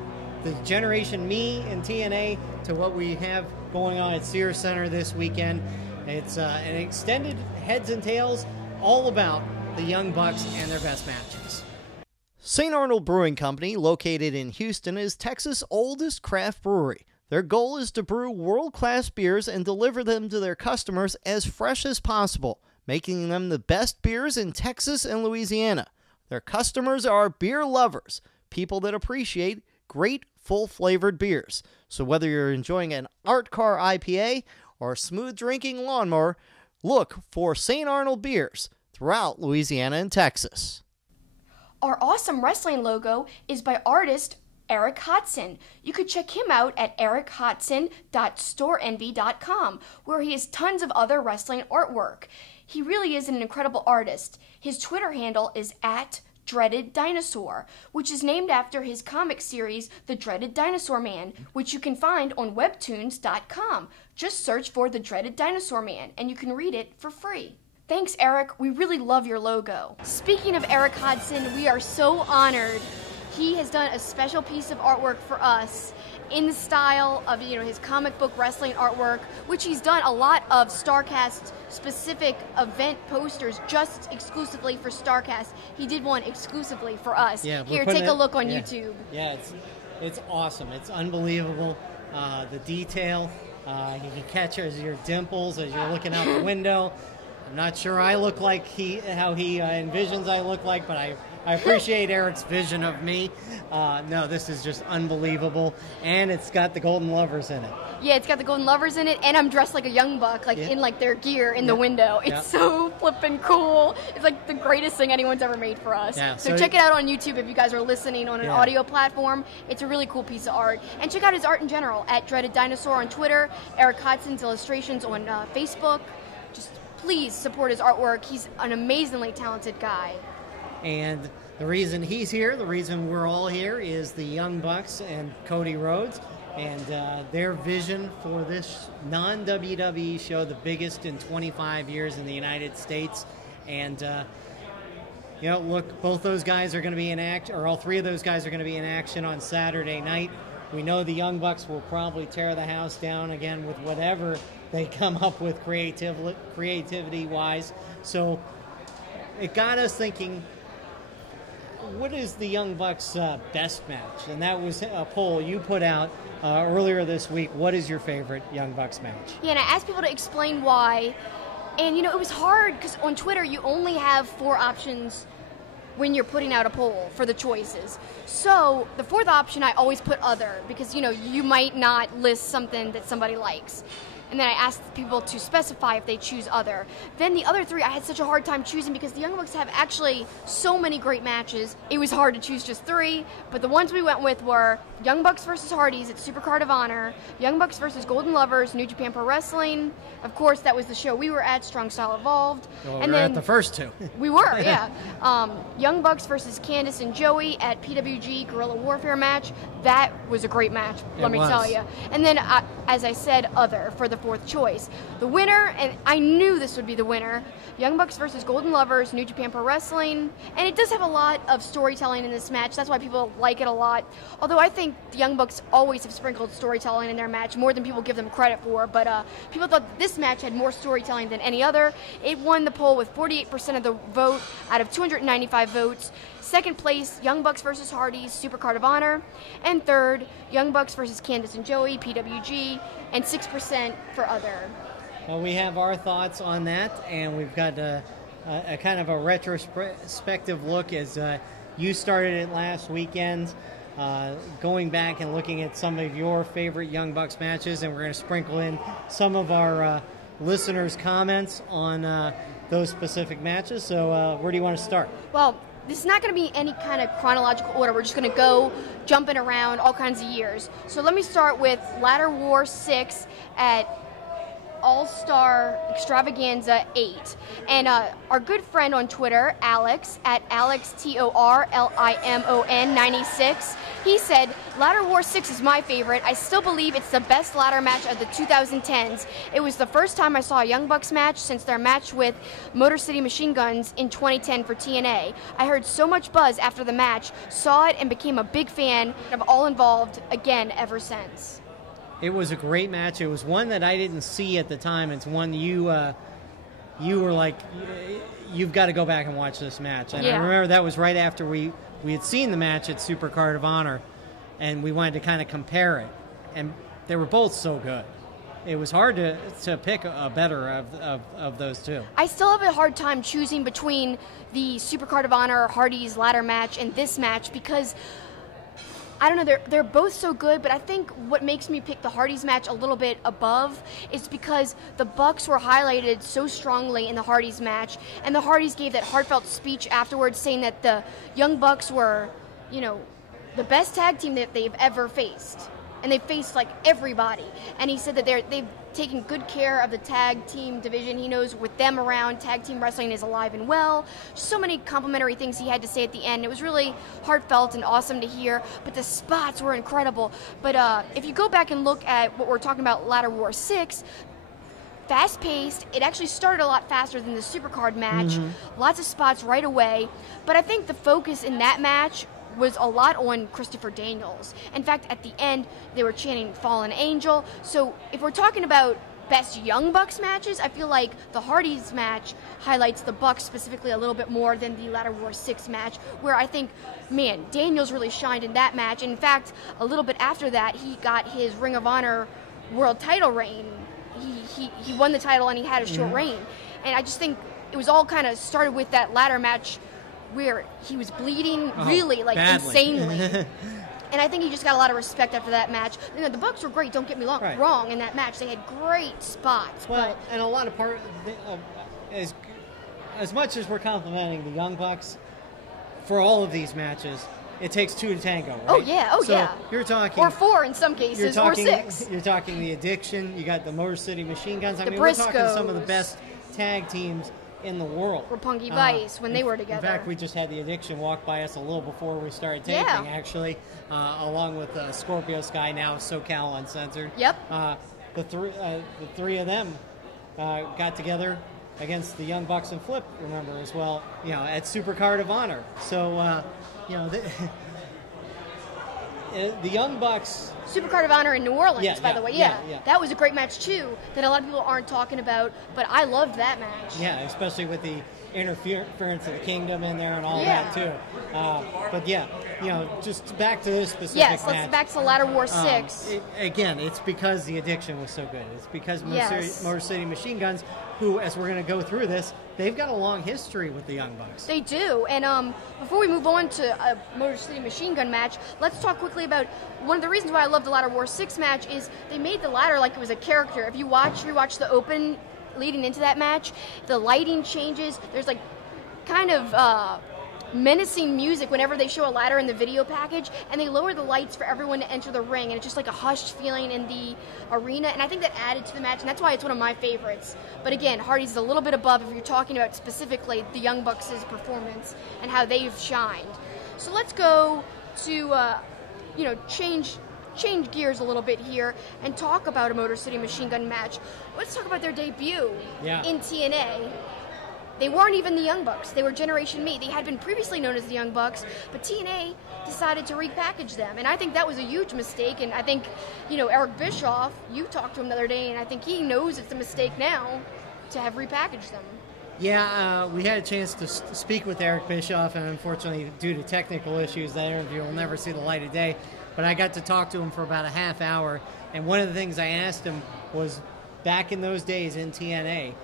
generation me and TNA to what we have going on at Sears Center this weekend. It's an extended heads and tails all about the Young Bucks and their best matches. St. Arnold Brewing Company, located in Houston, is Texas' oldest craft brewery. Their goal is to brew world-class beers and deliver them to their customers as fresh as possible, making them the best beers in Texas and Louisiana. Their customers are beer lovers, people that appreciate great, full-flavored beers. So whether you're enjoying an Art Car IPA or a smooth-drinking lawnmower, look for St. Arnold beers throughout Louisiana and Texas. Our awesome wrestling logo is by artist Eric Hodson. You could check him out at erichodson.storeenvy.com, where he has tons of other wrestling artwork. He really is an incredible artist. His Twitter handle is @DreadedDinosaur, which is named after his comic series, The Dreaded Dinosaur Man, which you can find on webtoons.com. Just search for The Dreaded Dinosaur Man, and you can read it for free. Thanks, Eric. We really love your logo. Speaking of Eric Hodson, we are so honored he has done a special piece of artwork for us in the style of his comic book wrestling artwork, which he's done a lot of Starrcast specific event posters just exclusively for Starrcast. He did one exclusively for us. Yeah, here, take a look on YouTube. Yeah, it's awesome. It's unbelievable. The detail. You can catch your dimples as you're looking out the window. I'm not sure I look like how he envisions I look like, but I appreciate Eric's vision of me. No, this is just unbelievable, and it's got the Golden Lovers in it. Yeah, it's got the Golden Lovers in it, and I'm dressed like a young buck, in their gear in the window. It's so flippin' cool. It's like the greatest thing anyone's ever made for us. Yeah, so check it out on YouTube if you guys are listening on an audio platform. It's a really cool piece of art. And check out his art in general at Dreaded Dinosaur on Twitter, Eric Hodson's Illustrations on Facebook. Just please support his artwork. He's an amazingly talented guy. And the reason he's here, the reason we're all here, is the Young Bucks and Cody Rhodes and their vision for this non-WWE show, the biggest in 25 years in the United States. And, look, both those guys are going to be in action, or all three of those guys are going to be in action on Saturday night. We know the Young Bucks will probably tear the house down again with whatever they come up with creativity-wise. So it got us thinking, what is the Young Bucks' best match? And that was a poll you put out earlier this week. What is your favorite Young Bucks match? Yeah, and I asked people to explain why. And, it was hard because on Twitter you only have 4 options when you're putting out a poll for the choices. So the 4th option I always put other because, you might not list something that somebody likes. And then I asked people to specify if they choose other. Then the other 3 I had such a hard time choosing because the Young Bucks have actually so many great matches. It was hard to choose just 3, but the ones we went with were Young Bucks versus Hardys at Supercard of Honor, Young Bucks versus Golden Lovers, New Japan Pro Wrestling. Of course, that was the show we were at, Strong Style Evolved. Well, and we were then at the first 2. We were, yeah. Young Bucks versus Candice and Joey at PWG Guerrilla Warfare match. That was a great match, let me tell you. And then, as I said, other for the 4th choice. The winner, and I knew this would be the winner, Young Bucks versus Golden Lovers, New Japan Pro Wrestling. And it does have a lot of storytelling in this match. That's why people like it a lot. Although I think the Young Bucks always have sprinkled storytelling in their match, more than people give them credit for. But people thought this match had more storytelling than any other. It won the poll with 48% of the vote out of 295 votes. 2nd place, Young Bucks versus Hardys, Supercard of Honor. And 3rd, Young Bucks versus Candice and Joey, PWG. And 6% for other. Well, we have our thoughts on that, and we've got a kind of a retrospective look as you started it last weekend, going back and looking at some of your favorite Young Bucks matches, and we're going to sprinkle in some of our listeners' comments on those specific matches. So where do you want to start? Well, this is not going to be any kind of chronological order. We're just going to go jumping around all kinds of years. So let me start with Ladder War 6 at All-Star Extravaganza 8. And our good friend on Twitter, Alex, at AlexTorlimon96, he said, Ladder War 6 is my favorite. I still believe it's the best ladder match of the 2010s. It was the first time I saw a Young Bucks match since their match with Motor City Machine Guns in 2010 for TNA. I heard so much buzz after the match, saw it, and became a big fan of all involved again ever since. It was a great match. It was one that I didn't see at the time. It's one you were like, you've got to go back and watch this match. And I remember that was right after we had seen the match at Supercard of Honor, and we wanted to kind of compare it. And they were both so good. It was hard to pick a better of those 2. I still have a hard time choosing between the Supercard of Honor Hardys ladder match and this match because I don't know, they're both so good, but I think what makes me pick the Hardys match a little bit above is because the Bucs were highlighted so strongly in the Hardys match, and the Hardys gave that heartfelt speech afterwards saying that the Young Bucks were, the best tag team that they've ever faced. And they faced, everybody. And he said that they've taken good care of the tag team division. He knows with them around, tag team wrestling is alive and well. So many complimentary things he had to say at the end. It was really heartfelt and awesome to hear, but the spots were incredible. But if you go back and look at what we're talking about, Ladder War 6, fast-paced. It actually started a lot faster than the Supercard match. Lots of spots right away. But I think the focus in that match was a lot on Christopher Daniels. In fact, at the end, they were chanting Fallen Angel. So if we're talking about best Young Bucks matches, I feel like the Hardys match highlights the Bucks specifically a little bit more than the Ladder War 6 match, where I think, man, Daniels really shined in that match. In fact, a little bit after that, he got his Ring of Honor world title reign. He won the title and he had a short reign. And I just think it was all kind of started with that ladder match where he was bleeding really badly. Insanely. And I think he just got a lot of respect after that match. You know, the Bucks were great, don't get me wrong in that match. They had great spots. Well, and a lot of as much as we're complimenting the Young Bucks, for all of these matches, it takes 2 to tango, right? Oh, yeah, so You're talking... Or 4 in some cases, or 6. You're talking the Addiction, you got the Motor City Machine Guns. I mean, Briscoes. we're talking some of the best tag teams in the world. Roppongi Vice, when they were together. In fact, we just had the Addiction walk by us a little before we started taping, actually, along with Scorpio Sky, now SoCal Uncensored. Yep. The three of them got together against the Young Bucks and Flip, remember, as well, you know, at Supercard of Honor. So, you know, the Young Bucks... Supercard of Honor in New Orleans, by the way. Yeah. That was a great match, too, that a lot of people aren't talking about, but I loved that match. Yeah, especially with the interference of the Kingdom in there and all that, too. But, yeah, you know, just back to this specific match. Yes, let's back to Ladder War 6. Again, it's because the Addiction was so good. It's because Motor City Machine Guns, who, as we're going to go through this, they've got a long history with the Young Bucks. They do. And before we move on to a Motor City Machine Gun match, let's talk quickly about one of the reasons why I love the Ladder War 6 match is they made the ladder like it was a character. If you rewatch the open leading into that match, the lighting changes. There's like kind of menacing music whenever they show a ladder in the video package, and they lower the lights for everyone to enter the ring, and it's just like a hushed feeling in the arena, and I think that added to the match, and that's why it's one of my favorites. But again, Hardy's is a little bit above if you're talking about specifically the Young Bucks' performance and how they've shined. So let's go to change gears a little bit here and talk about a Motor City Machine Gun match. Let's talk about their debut in TNA. They weren't even the Young Bucks. They were Generation Me. They had been previously known as the Young Bucks, but TNA decided to repackage them. And I think that was a huge mistake. And I think, Eric Bischoff, you talked to him the other day, and I think he knows it's a mistake now to have repackaged them. Yeah, we had a chance to speak with Eric Bischoff, and unfortunately, due to technical issues, that interview will never see the light of day. But I got to talk to him for about a half hour, and one of the things I asked him was, back in those days in TNA,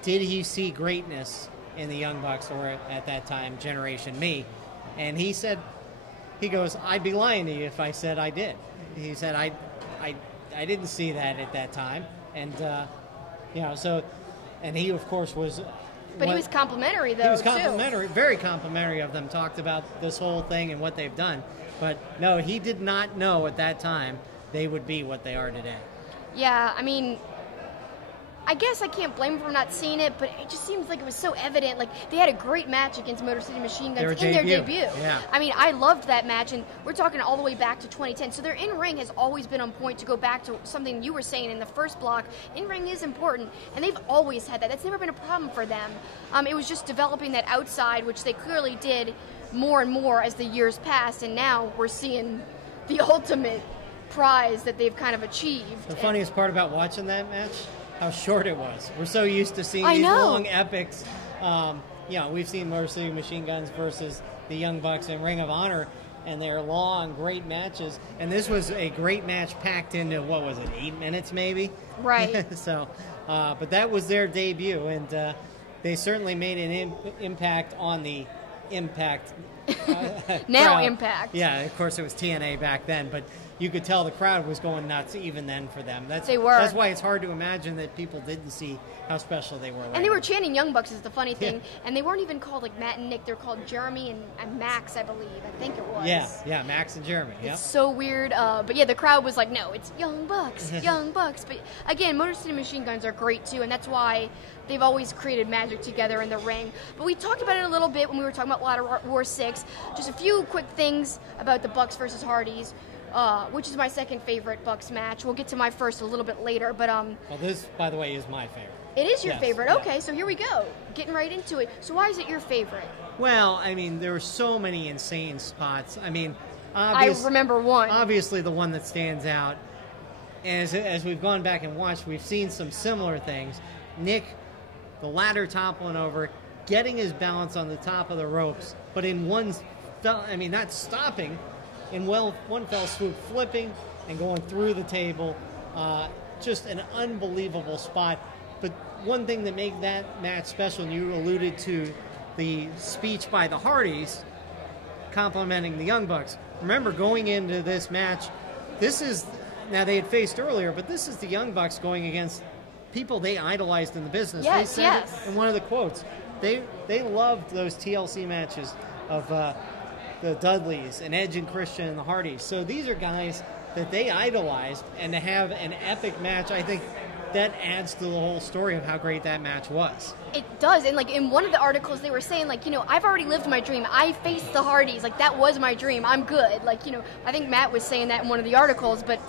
did he see greatness in the Young Bucks, or at that time, Generation Me? And he said, he goes, I'd be lying to you if I said I did. He said, I didn't see that at that time. And, and he, of course, was... But he was complimentary, though, He was complimentary, very complimentary of them, talked about this whole thing and what they've done. But, no, he did not know at that time they would be what they are today. Yeah, I mean... I guess I can't blame him for not seeing it, but it just seems like it was so evident. Like, they had a great match against Motor City Machine Guns in their debut. Yeah. I mean, I loved that match, and we're talking all the way back to 2010. So their in-ring has always been on point. To go back to something you were saying in the first block, in-ring is important, and they've always had that. That's never been a problem for them. It was just developing that outside, which they clearly did more and more as the years passed, and now we're seeing the ultimate prize that they've kind of achieved. The funniest part about watching that match, how short it was. We're so used to seeing these long epics. We've seen Motor City Machine Guns versus the Young Bucks and Ring of Honor, and they're long, great matches. And this was a great match packed into, 8 minutes maybe? Right. But that was their debut, and they certainly made an impact on the Impact. Now crowd. Impact. Yeah, of course it was TNA back then, but you could tell the crowd was going nuts even then for them. They were. That's why it's hard to imagine that people didn't see how special they were. And they were chanting Young Bucks is the funny thing. And they weren't even called like Matt and Nick. They're called Jeremy and Max, I believe. I think it was. Yeah, Max and Jeremy. Yep. It's so weird. But yeah, the crowd was like, no, it's Young Bucks, Young Bucks. But again, Motor City Machine Guns are great too, and that's why they've always created magic together in the ring. But we talked about it a little bit when we were talking about Ladder War 6. Just a few quick things about the Bucks versus Hardys. Which is my second favorite Bucks match. We'll get to my first a little bit later, but Well, this, by the way, is my favorite. It is your Yes, favorite. yeah. Okay, so here we go. Getting right into it. So why is it your favorite? Well, I mean, there were so many insane spots. I mean, I remember one. Obviously, the one that stands out. And as we've gone back and watched, we've seen some similar things. Nick, the ladder toppling over, getting his balance on the top of the ropes, but in not stopping, in one fell swoop, flipping and going through the table. Just an unbelievable spot. But one thing that made that match special, and you alluded to the speech by the Hardys complimenting the Young Bucks. Remember, going into this match, now they had faced earlier, but this is the Young Bucks going against people they idolized in the business. Yes, they said it in one of the quotes. They loved those TLC matches of the Dudleys and Edge and Christian and the Hardys. So these are guys that they idolized, and to have an epic match, I think that adds to the whole story of how great that match was. It does, and like in one of the articles they were saying, like, I've already lived my dream. I faced the Hardys, like that was my dream. I'm good. Like, I think Matt was saying that in one of the articles, but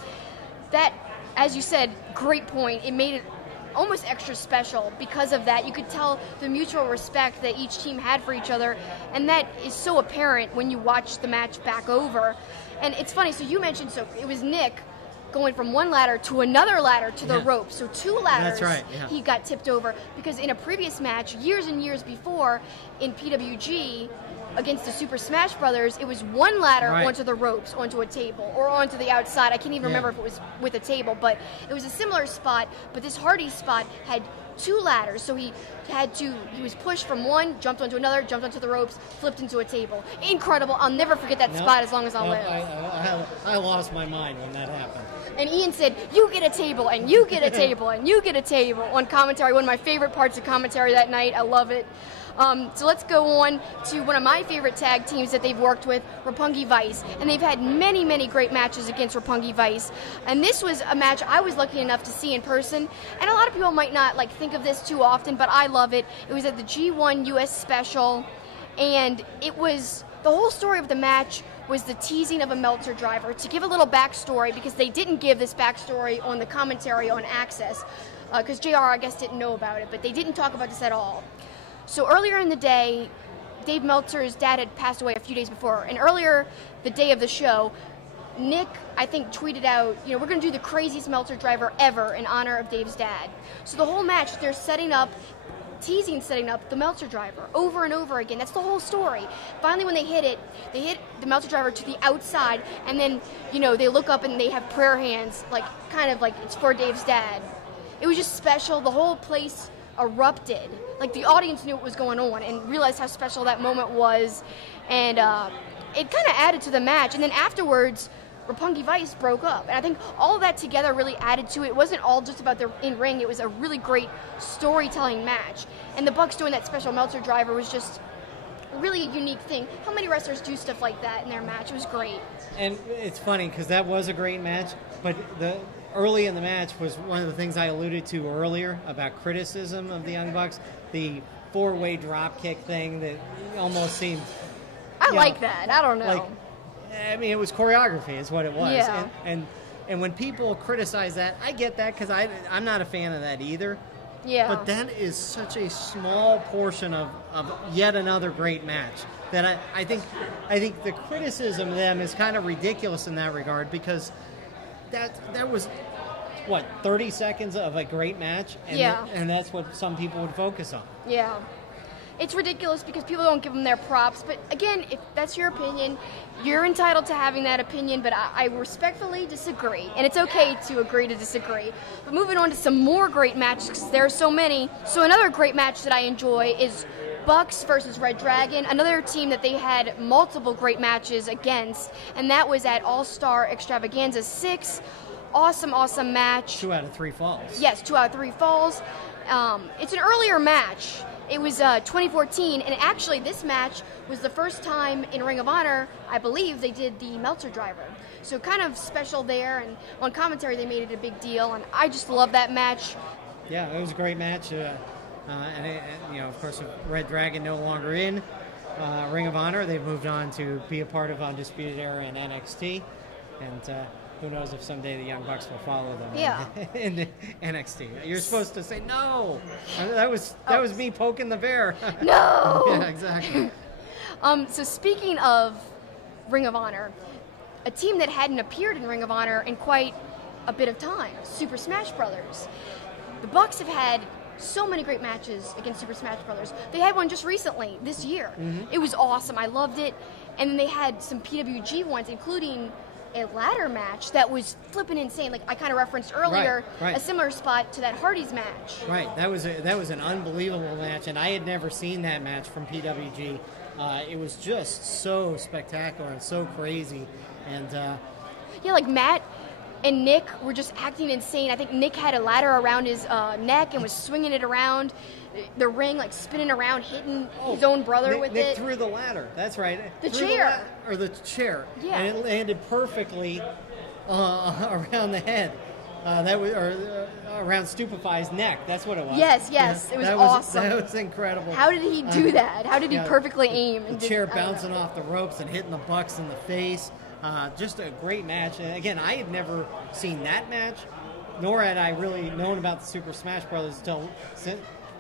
that, as you said, great point. It made it almost extra special because of that. You could tell the mutual respect that each team had for each other, and that is so apparent when you watch the match back over. And it's funny, so you mentioned, it was Nick going from one ladder to another ladder to the rope. So 2 ladders. That's right, yeah. He got tipped over because in a previous match, years and years before, in PWG, against the Super Smash Brothers, it was 1 ladder onto the ropes, onto a table, or onto the outside. I can't even remember if it was with a table, but it was a similar spot. But this Hardy spot had 2 ladders, so he was pushed from one, jumped onto another, jumped onto the ropes, flipped into a table. Incredible. I'll never forget that spot as long as I'll live. I lost my mind when that happened. And Ian said, you get a table, and you get a table, and you get a table on commentary. One of my favorite parts of commentary that night. I love it. So let's go on to one of my favorite tag teams that they've worked with, Roppongi Vice. And they've had many, many great matches against Roppongi Vice. And this was a match I was lucky enough to see in person. And a lot of people might not think of this too often, but I love it. It was at the G1 US Special. And it was, the whole story of the match was the teasing of a Meltzer Driver. To give a little backstory, because they didn't give this backstory on the commentary on Access, because JR, I guess, didn't know about it, but they didn't talk about this at all. So earlier in the day, Dave Meltzer's dad had passed away a few days before, and earlier the day of the show, Nick, I think, tweeted out, we're going to do the craziest Meltzer Driver ever in honor of Dave's dad. So the whole match, they're setting up the Meltzer Driver over and over again. That's the whole story. Finally, when they hit the Meltzer Driver to the outside, and then, they look up and they have prayer hands, kind of like it's for Dave's dad. It was just special. The whole place erupted. The audience knew what was going on and realized how special that moment was. And it kind of added to the match. And then afterwards, Roppongi Vice broke up. And I think all of that together really added to it. It wasn't all just about the in-ring. It was a really great storytelling match. And the Bucs doing that special Meltzer Driver was just really a unique thing. How many wrestlers do stuff like that in their match? It was great. And it's funny because that was a great match, but early in the match was one of the things I alluded to earlier about criticism of the Young Bucks, the 4-way drop kick thing that almost seemed... I like that. I don't know. It was choreography is what it was. Yeah. And when people criticize that, I get that because I'm not a fan of that either. Yeah. But that is such a small portion of yet another great match that I think the criticism of them is kind of ridiculous in that regard because that was, 30 seconds of a great match? And that's what some people would focus on. Yeah. It's ridiculous because people don't give them their props. But again, if that's your opinion, you're entitled to having that opinion, but I respectfully disagree. And it's okay to agree to disagree. But moving on to some more great matches, because there are so many. So another great match that I enjoy is Bucs versus Red Dragon, another team that they had multiple great matches against, and that was at All-Star Extravaganza 6. Awesome match. 2 out of 3 falls. Yes, 2 out of 3 falls. It's an earlier match. It was 2014, and actually this match was the first time in Ring of Honor, I believe, they did the Meltzer Driver. So kind of special there, and on commentary they made it a big deal, and I just love that match. Yeah, it was a great match. Of course, with Red Dragon no longer in Ring of Honor, they've moved on to be a part of Undisputed Era and NXT. And who knows if someday the Young Bucks will follow them Yeah. in NXT. You're supposed to say no. That was me poking the bear. No. Yeah, exactly. So speaking of Ring of Honor, a team that hadn't appeared in Ring of Honor in quite a bit of time, Super Smash Brothers. The Bucs have had so many great matches against Super Smash Brothers. They had one just recently, this year. It was awesome. I loved it. And then they had some PWG ones, including a ladder match that was flipping insane. Like I kind of referenced earlier, Right. a similar spot to that Hardy's match. Right, that was an unbelievable match, and I had never seen that match from PWG. It was just so spectacular and so crazy, and Yeah, like Matt and Nick were just acting insane. I think Nick had a ladder around his neck and was swinging it around the ring, like spinning around, hitting his own brother with Nick it. threw the ladder. That's right. The Threw chair. the chair. Yeah. And it landed perfectly around the head. Around Stupefy's neck. That's what it was. Yes, Yeah, it was that awesome. That was incredible. How did he do that? How did he perfectly aim? The chair bouncing off the ropes and hitting the Bucs in the face. Just a great match. And again, I had never seen that match, nor had I really known about the Super Smash Brothers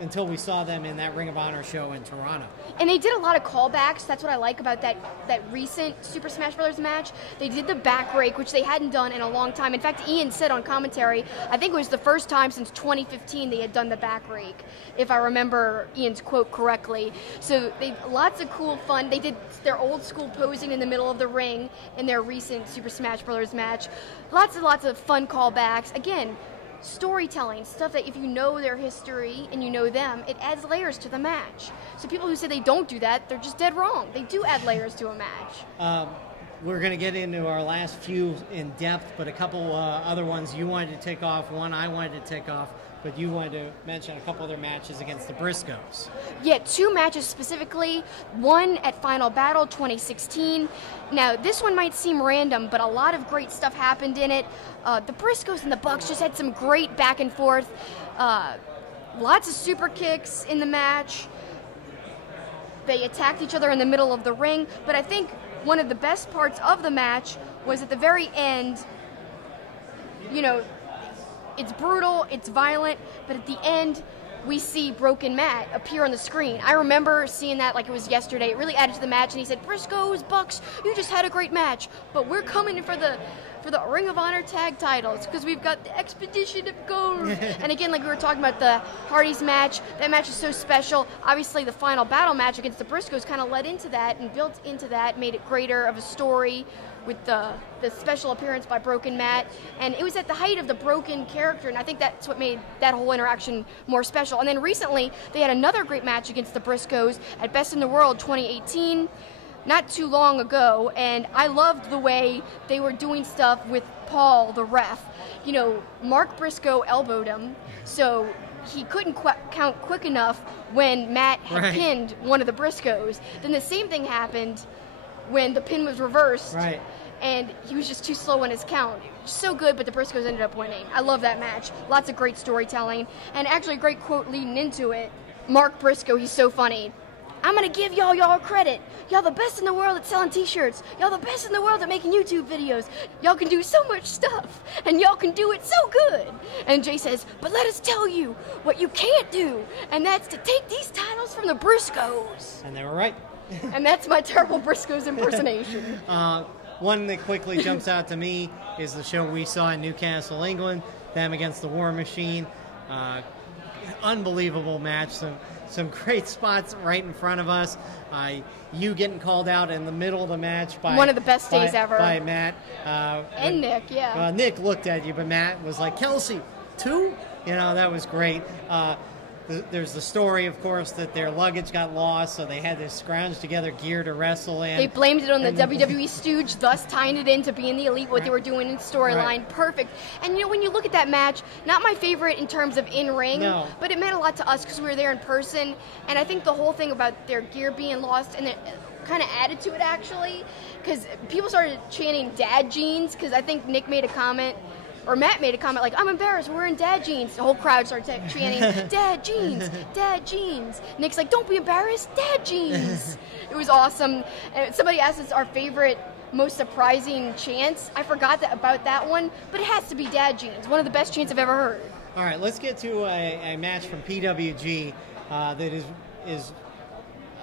until we saw them in that Ring of Honor show in Toronto. And they did a lot of callbacks. That's what I like about that recent Super Smash Brothers match. They did the back rake, which they hadn't done in a long time. In fact, Ian said on commentary, I think it was the first time since 2015 they had done the back rake, if I remember Ian's quote correctly. So lots of cool fun. They did their old school posing in the middle of the ring in their recent Super Smash Brothers match. Lots of fun callbacks. Again, storytelling, stuff that if you know their history and you know them, it adds layers to the match. So people who say they don't do that, they're just dead wrong. They do add layers to a match. We're going to get into our last few in depth, but a couple other ones you wanted to tick off. One I wanted to tick off, but you wanted to mention a couple other matches against the Briscoes. Yeah, 2 matches specifically. One at Final Battle 2016. Now, this one might seem random, but a lot of great stuff happened in it. The Briscoes and the Bucs just had some great back and forth. Lots of super kicks in the match. They attacked each other in the middle of the ring, but I think one of the best parts of the match was at the very end. You know, it's brutal, it's violent, but at the end, we see Broken Matt appear on the screen. I remember seeing that like it was yesterday. It really added to the match, and he said, Briscoes, Bucs, you just had a great match, but we're coming in for the Ring of Honor tag titles because we've got the Expedition of Gold. And again, like we were talking about the Hardy's match, that match is so special. Obviously, the Final Battle match against the Briscoes kind of led into that and built into that, made it greater of a story with the special appearance by Broken Matt. And it was at the height of the Broken character, and I think that's what made that whole interaction more special. And then recently, they had another great match against the Briscoes at Best in the World 2018. Not too long ago, and I loved the way they were doing stuff with Paul, the ref. You know, Mark Briscoe elbowed him, so he couldn't count quick enough when Matt had pinned one of the Briscoes. Then the same thing happened when the pin was reversed, and he was just too slow on his count. So good, but the Briscoes ended up winning. I love that match. Lots of great storytelling, and actually a great quote leading into it. Mark Briscoe, he's so funny. I'm going to give y'all credit. Y'all the best in the world at selling t-shirts. Y'all the best in the world at making YouTube videos. Y'all can do so much stuff, and y'all can do it so good. And Jay says, but let us tell you what you can't do, and that's to take these titles from the Briscoes. And they were right. And that's my terrible Briscoes impersonation. One that quickly jumps out to me is the show we saw in Newcastle, England, them against the War Machine. Unbelievable match. Some great spots right in front of us. You getting called out in the middle of the match by one of the best days ever by Matt and Nick. Yeah. Nick looked at you, but Matt was like, Kelsey, 2? You know, that was great. There's the story, of course, that their luggage got lost, so they had to scrounge together gear to wrestle in. They blamed it on the WWE stooge, thus tying it into being the Elite, what they were doing in storyline. Perfect. And, you know, when you look at that match, not my favorite in terms of in-ring, but it meant a lot to us because we were there in person. And I think the whole thing about their gear being lost, and it kind of added to it, actually, because people started chanting dad jeans, because I think Nick made a comment, or Matt made a comment like, I'm embarrassed, we're wearing dad jeans. The whole crowd started chanting, dad jeans, dad jeans. Nick's like, don't be embarrassed, dad jeans. It was awesome. Somebody asked us our favorite most surprising chants. I forgot about that one, but it has to be Dad Jeans, one of the best chants I've ever heard. All right, let's get to a match from PWG that is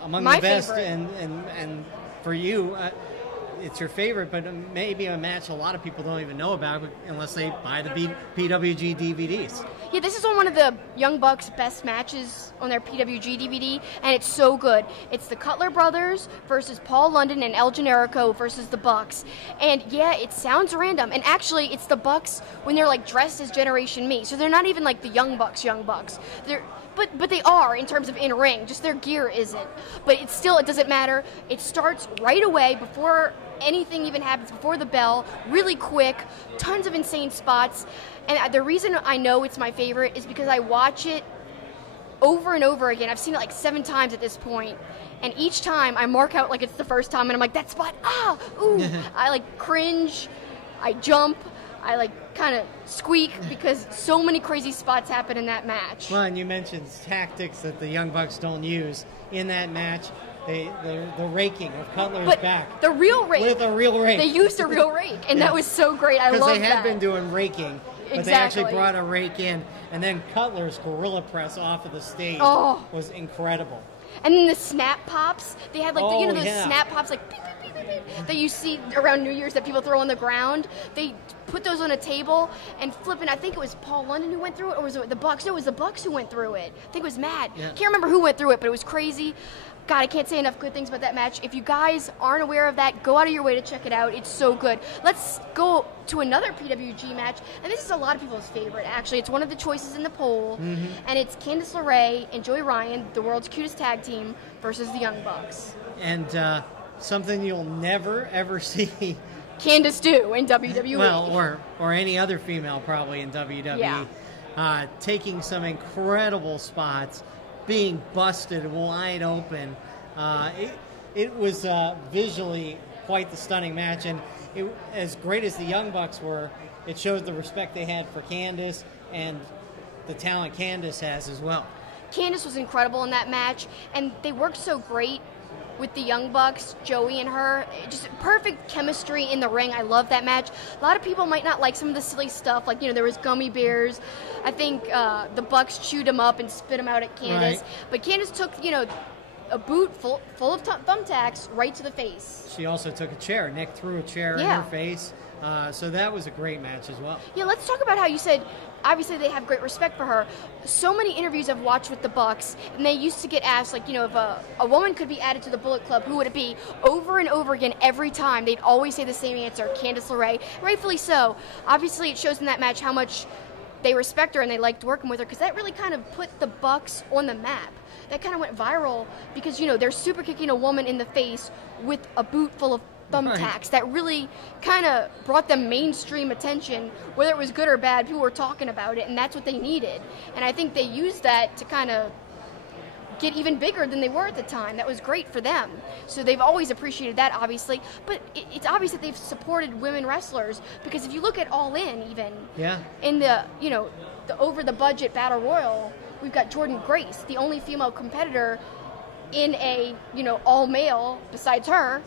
among My the best, favorite. and for you, it's your favorite, but maybe a match a lot of people don't even know about unless they buy the PWG DVDs. Yeah, this is one of the Young Bucks' best matches on their PWG DVD, and it's so good. It's the Cutler Brothers versus Paul London and El Generico versus the Bucs. And yeah, it sounds random, and actually it's the Bucs when they're like dressed as Generation Me, so they're not even like the Young Bucks. But they are in terms of in ring, just their gear isn't. But it doesn't matter. It starts right away before anything even happens, before the bell, really quick, tons of insane spots. And the reason I know it's my favorite is because I watch it over and over again. I've seen it like 7 times at this point. And each time I mark out like it's the first time and I'm like, that spot, ooh. I like cringe, I jump, I like kind of squeak because so many crazy spots happen in that match. Well, and you mentioned tactics that the Young Bucks don't use in that match. The raking of Cutler's back. The real rake. With a real rake. They used a real rake, and that was so great. I love that. Because they had been doing raking, but they actually brought a rake in, and then Cutler's gorilla press off of the stage was incredible. And then the snap pops. They had like those snap pops like beep, beep, beep, beep, beep, that you see around New Year's that people throw on the ground. They put those on a table and flipping. I think it was Paul London who went through it, or was it the Bucs? No, it was the Bucs who went through it. I think it was Matt. Yeah. Can't remember who went through it, but it was crazy. God, I can't say enough good things about that match. If you guys aren't aware of that, go out of your way to check it out. It's so good. Let's go to another PWG match, and this is a lot of people's favorite, actually. It's one of the choices in the poll, and it's Candice LeRae and Joey Ryan, the world's cutest tag team, versus the Young Bucks. And something you'll never, ever see Candice do in WWE. Well, or any other female probably in WWE. Yeah. Taking some incredible spots, being busted wide open. It was visually quite the stunning match, and as great as the Young Bucks were, it showed the respect they had for Candice and the talent Candice has as well. Candice was incredible in that match, and they worked so great with the Young Bucks, Joey and her. Just perfect chemistry in the ring. I love that match. A lot of people might not like some of the silly stuff, like, there was gummy bears. I think the Bucks chewed them up and spit them out at Candice. Right. But Candice took, a boot full of thumbtacks right to the face. She also took a chair. Nick threw a chair in her face. So that was a great match as well. Yeah, let's talk about how you said, obviously they have great respect for her. So many interviews I've watched with the Bucs, and they used to get asked, like, if a woman could be added to the Bullet Club, who would it be? Over and over again, every time, they'd always say the same answer, Candice LeRae. Rightfully so. Obviously, it shows in that match how much they respect her and they liked working with her, because that really kind of put the Bucs on the map. That kind of went viral because, they're super kicking a woman in the face with a boot full of thumbtacks. That really kind of brought them mainstream attention. Whether it was good or bad, people were talking about it, and that's what they needed. And I think they used that to kind of get even bigger than they were at the time. That was great for them. So they've always appreciated that, obviously. But it's obvious that they've supported women wrestlers, because if you look at All In, even in the the over the budget battle royal, we've got Jordan Grace, the only female competitor in a all male besides her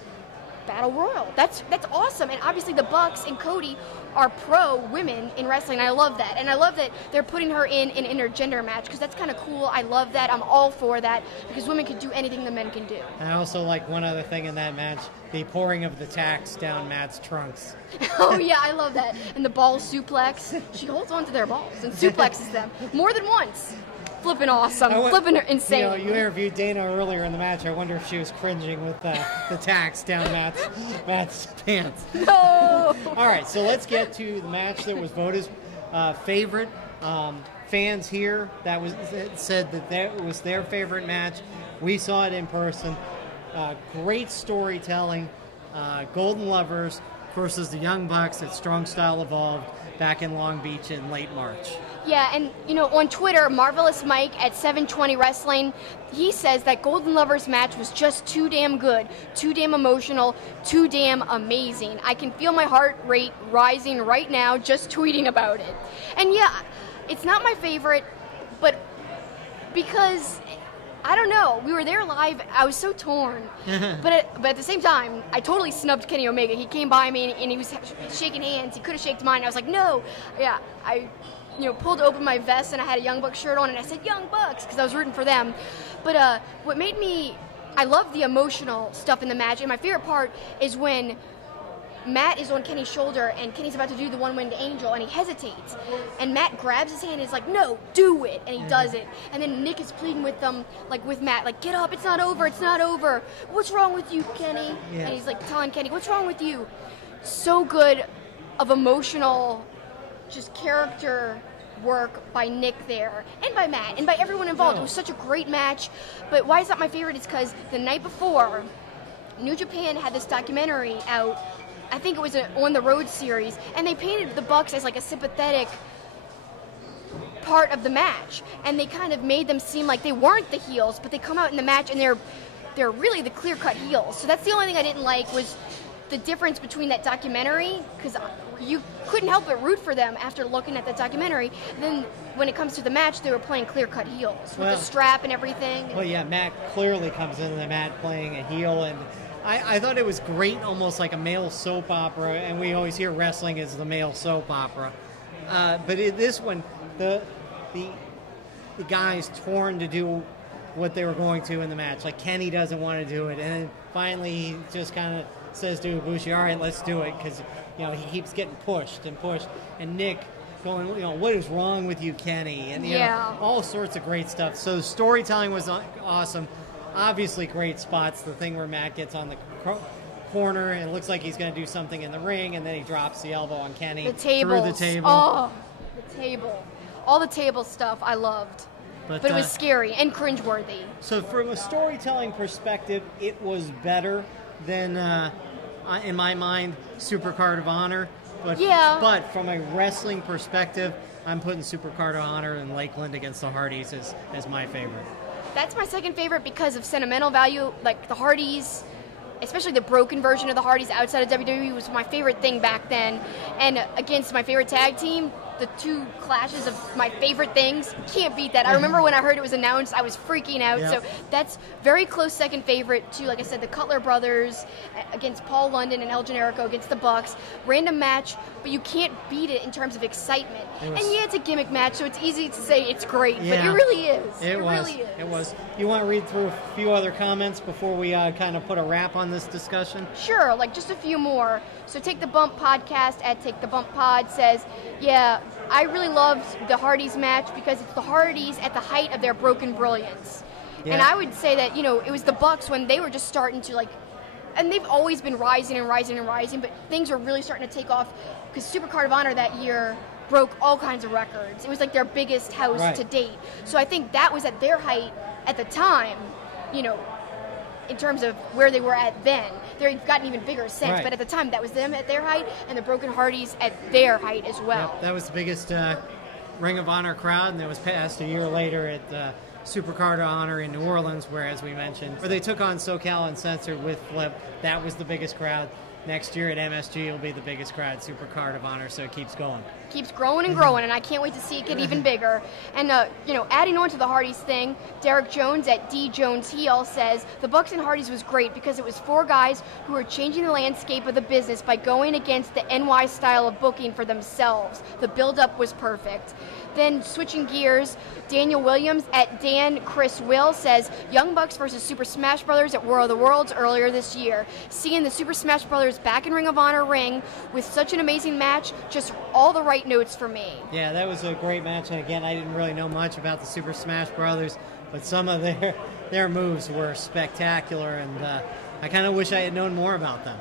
battle royal. That's awesome. And obviously the Bucs and Cody are pro women in wrestling. I love that. And I love that they're putting her in an intergender match, because that's kind of cool. I love that. I'm all for that, because women can do anything the men can do. And I also like one other thing in that match, the pouring of the tacks down Matt's trunks. Oh yeah, I love that. And the ball suplex. She holds on to their balls and suplexes them more than once. Flipping awesome. Flipping her insane. You interviewed Dana earlier in the match. I wonder if she was cringing with the tacks down Matt's pants. No! All right, so let's get to the match that was voted favorite. Fans here said that was their favorite match. We saw it in person. Great storytelling. Golden Lovers versus the Young Bucks at Strong Style Evolved back in Long Beach in late March. Yeah, and on Twitter, Marvelous Mike at 720 Wrestling, he says that Golden Lovers match was just too damn good, too damn emotional, too damn amazing. I can feel my heart rate rising right now just tweeting about it. And yeah, it's not my favorite, but because I don't know. We were there live. I was so torn. but at the same time, I totally snubbed Kenny Omega. He came by me and he was shaking hands. He could have shaken mine. I was like, no. Yeah, I pulled open my vest and I had a Young Bucks shirt on and I said, Young Bucks, because I was rooting for them. But what made me, I love the emotional stuff in the match. And my favorite part is when Matt is on Kenny's shoulder and Kenny's about to do the one-winged angel and he hesitates. And Matt grabs his hand and is like, no, do it. And he does it. And then Nick is pleading with them, like with Matt, like, get up, it's not over, it's not over. What's wrong with you, Kenny? Yeah. And he's like telling Kenny, what's wrong with you? So good of emotional, just character work by Nick there, and by Matt, and by everyone involved. It was such a great match. But why is that my favorite is because the night before, New Japan had this documentary out. I think it was an On the Road series, and they painted the Bucks as like a sympathetic part of the match, and they kind of made them seem like they weren't the heels, but they come out in the match and they're really the clear-cut heels. So that's the only thing I didn't like was the difference between that documentary, because you couldn't help but root for them after looking at that documentary. And then when it comes to the match, they were playing clear-cut heels with the strap and everything. Well, yeah, Matt clearly comes into the match playing a heel, and I thought it was great, almost like a male soap opera, and we always hear wrestling as the male soap opera. But in this one, the guys torn to do what they were going to in the match. Like, Kenny doesn't want to do it, and then finally he just kind of says to Ibushi, all right, let's do it, because he keeps getting pushed, and Nick going, what is wrong with you, Kenny? And all sorts of great stuff. So the storytelling was awesome. Obviously great spots. The thing where Matt gets on the corner and it looks like he's going to do something in the ring, and then he drops the elbow on Kenny through the table. Oh, the table. All the table stuff I loved. But it was scary and cringeworthy. So from a storytelling perspective, it was better than, in my mind, Supercard of Honor. But from a wrestling perspective, I'm putting Supercard of Honor and Lakeland against the Hardys as my favorite. That's my second favorite because of sentimental value. Like the Hardys, especially the broken version of the Hardys outside of WWE, was my favorite thing back then. And against my favorite tag team, the two clashes of my favorite things, can't beat that. I remember when I heard it was announced, I was freaking out. Yep. So that's very close second favorite to, like I said, the Cutler Brothers against Paul London and El Generico against the Bucs. Random match, but you can't beat it in terms of excitement. It's a gimmick match, so it's easy to say it's great, but it really is. It was. You want to read through a few other comments before we kind of put a wrap on this discussion? Sure, like just a few more. So Take the Bump podcast at Take the Bump Pod says, I really loved the Hardys match because it's the Hardys at the height of their broken brilliance. Yeah. And I would say that, it was the Bucs when they were just starting to and they've always been rising and rising and rising, but things were really starting to take off because Supercard of Honor that year broke all kinds of records. It was like their biggest house to date. So I think that was at their height at the time, in terms of where they were at then. They've gotten even bigger since, but at the time that was them at their height and the Broken Hardys at their height as well. Yep, that was the biggest Ring of Honor crowd, and that was passed a year later at Supercard of Honor in New Orleans, where, as we mentioned, where they took on SoCal Uncensored with Flip. That was the biggest crowd. Next year at MSG, it'll be the biggest crowd, Supercard of Honor, so it keeps going. Keeps growing and growing, and I can't wait to see it get even bigger. And, adding on to the Hardys thing, Derek Jones at D. Jones Heel says, the Bucs and Hardys was great because it was four guys who were changing the landscape of the business by going against the NY style of booking for themselves. The build-up was perfect. Then switching gears, Daniel Williams at Dan Chris Will says, Young Bucks versus Super Smash Brothers at War of the Worlds earlier this year. Seeing the Super Smash Brothers back in Ring of Honor ring with such an amazing match, just all the right notes for me. Yeah, that was a great match. And again, I didn't really know much about the Super Smash Brothers, but some of their moves were spectacular, and I kind of wish I had known more about them.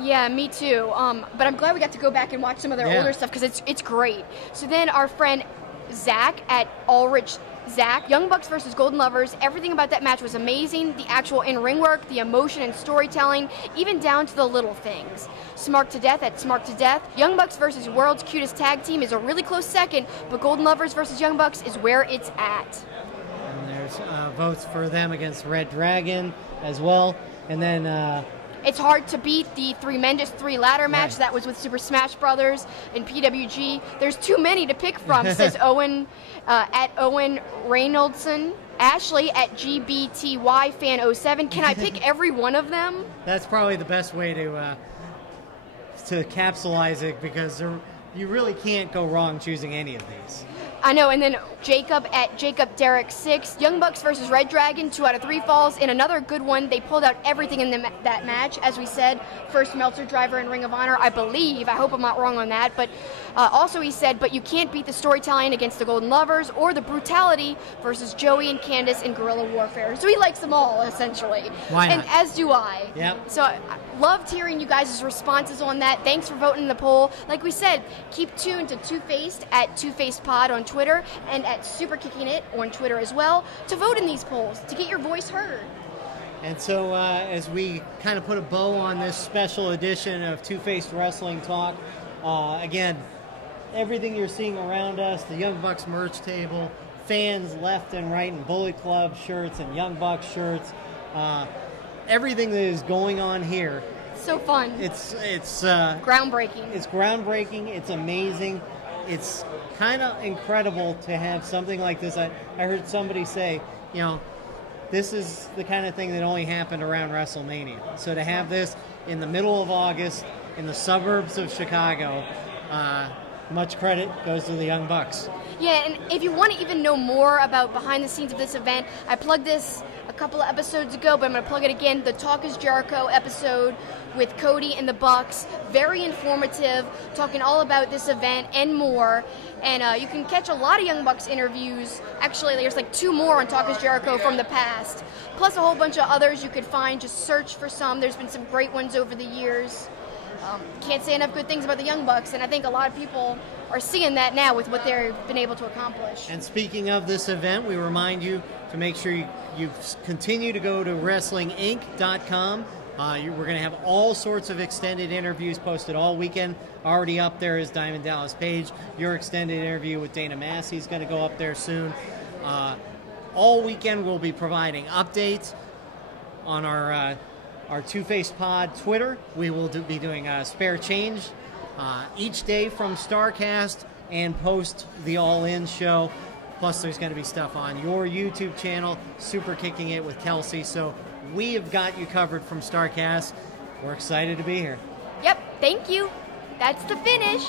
Yeah, me too. But I'm glad we got to go back and watch some of their older stuff because it's great. So then our friend Zach at Ulrich Zach, Young Bucks versus Golden Lovers, everything about that match was amazing. The actual in-ring work, the emotion and storytelling, even down to the little things. Smart to Death at Smart to Death, Young Bucks versus World's Cutest Tag Team is a really close second, but Golden Lovers versus Young Bucks is where it's at. And there's votes for them against Red Dragon as well. And then it's hard to beat the tremendous 3-ladder match that was with Super Smash Brothers and PWG. There's too many to pick from, says Owen at Owen Reynoldson. Ashley at GBTY Fan 07. Can I pick every one of them? That's probably the best way to capsulize it, because you really can't go wrong choosing any of these. I know, and then Jacob at Jacob Derek 6. Young Bucks versus Red Dragon, 2 out of 3 falls. In another good one, they pulled out everything in that match. As we said, first Meltzer Driver in Ring of Honor, I believe. I hope I'm not wrong on that. But also he said, but you can't beat the storytelling against the Golden Lovers or the brutality versus Joey and Candice in Guerrilla Warfare. So he likes them all, essentially. Why not? And as do I. Yep. So I loved hearing you guys' responses on that. Thanks for voting in the poll. Like we said, keep tuned to Two-Faced at Two-Faced Pod on Twitter and at Super Kicking It on Twitter as well to vote in these polls, to get your voice heard. And so as we kind of put a bow on this special edition of Two-Faced Wrestling Talk, again, everything you're seeing around us, the Young Bucks merch table, fans left and right in Bullet Club shirts and Young Bucks shirts, everything that is going on here. So fun. It's groundbreaking. It's groundbreaking. It's amazing. It's kind of incredible to have something like this. I heard somebody say, you know, this is the kind of thing that only happened around WrestleMania. So to have this in the middle of August in the suburbs of Chicago, much credit goes to the Young Bucks. Yeah, and if you want to even know more about behind the scenes of this event, I plugged this a couple of episodes ago, but I'm going to plug it again. The Talk is Jericho episode with Cody and the Bucs. Very informative, talking all about this event and more. And you can catch a lot of Young Bucks interviews. Actually, there's like 2 more on Talk is Jericho from the past. Plus a whole bunch of others you could find. Just search for some. There's been some great ones over the years. Can't say enough good things about the Young Bucks, and I think a lot of people are seeing that now with what they've been able to accomplish. And speaking of this event, we remind you to make sure you continue to go to WrestlingInc.com. We're going to have all sorts of extended interviews posted all weekend. Already up there is Diamond Dallas Page. Your extended interview with Dana Massie is going to go up there soon. All weekend we'll be providing updates on our Two-Faced Pod Twitter. We will be doing a spare change each day from Starrcast and post the All In show. Plus there's going to be stuff on your YouTube channel, Super Kicking It with Kelsey. So we have got you covered from Starrcast. We're excited to be here. Yep, thank you. That's the finish.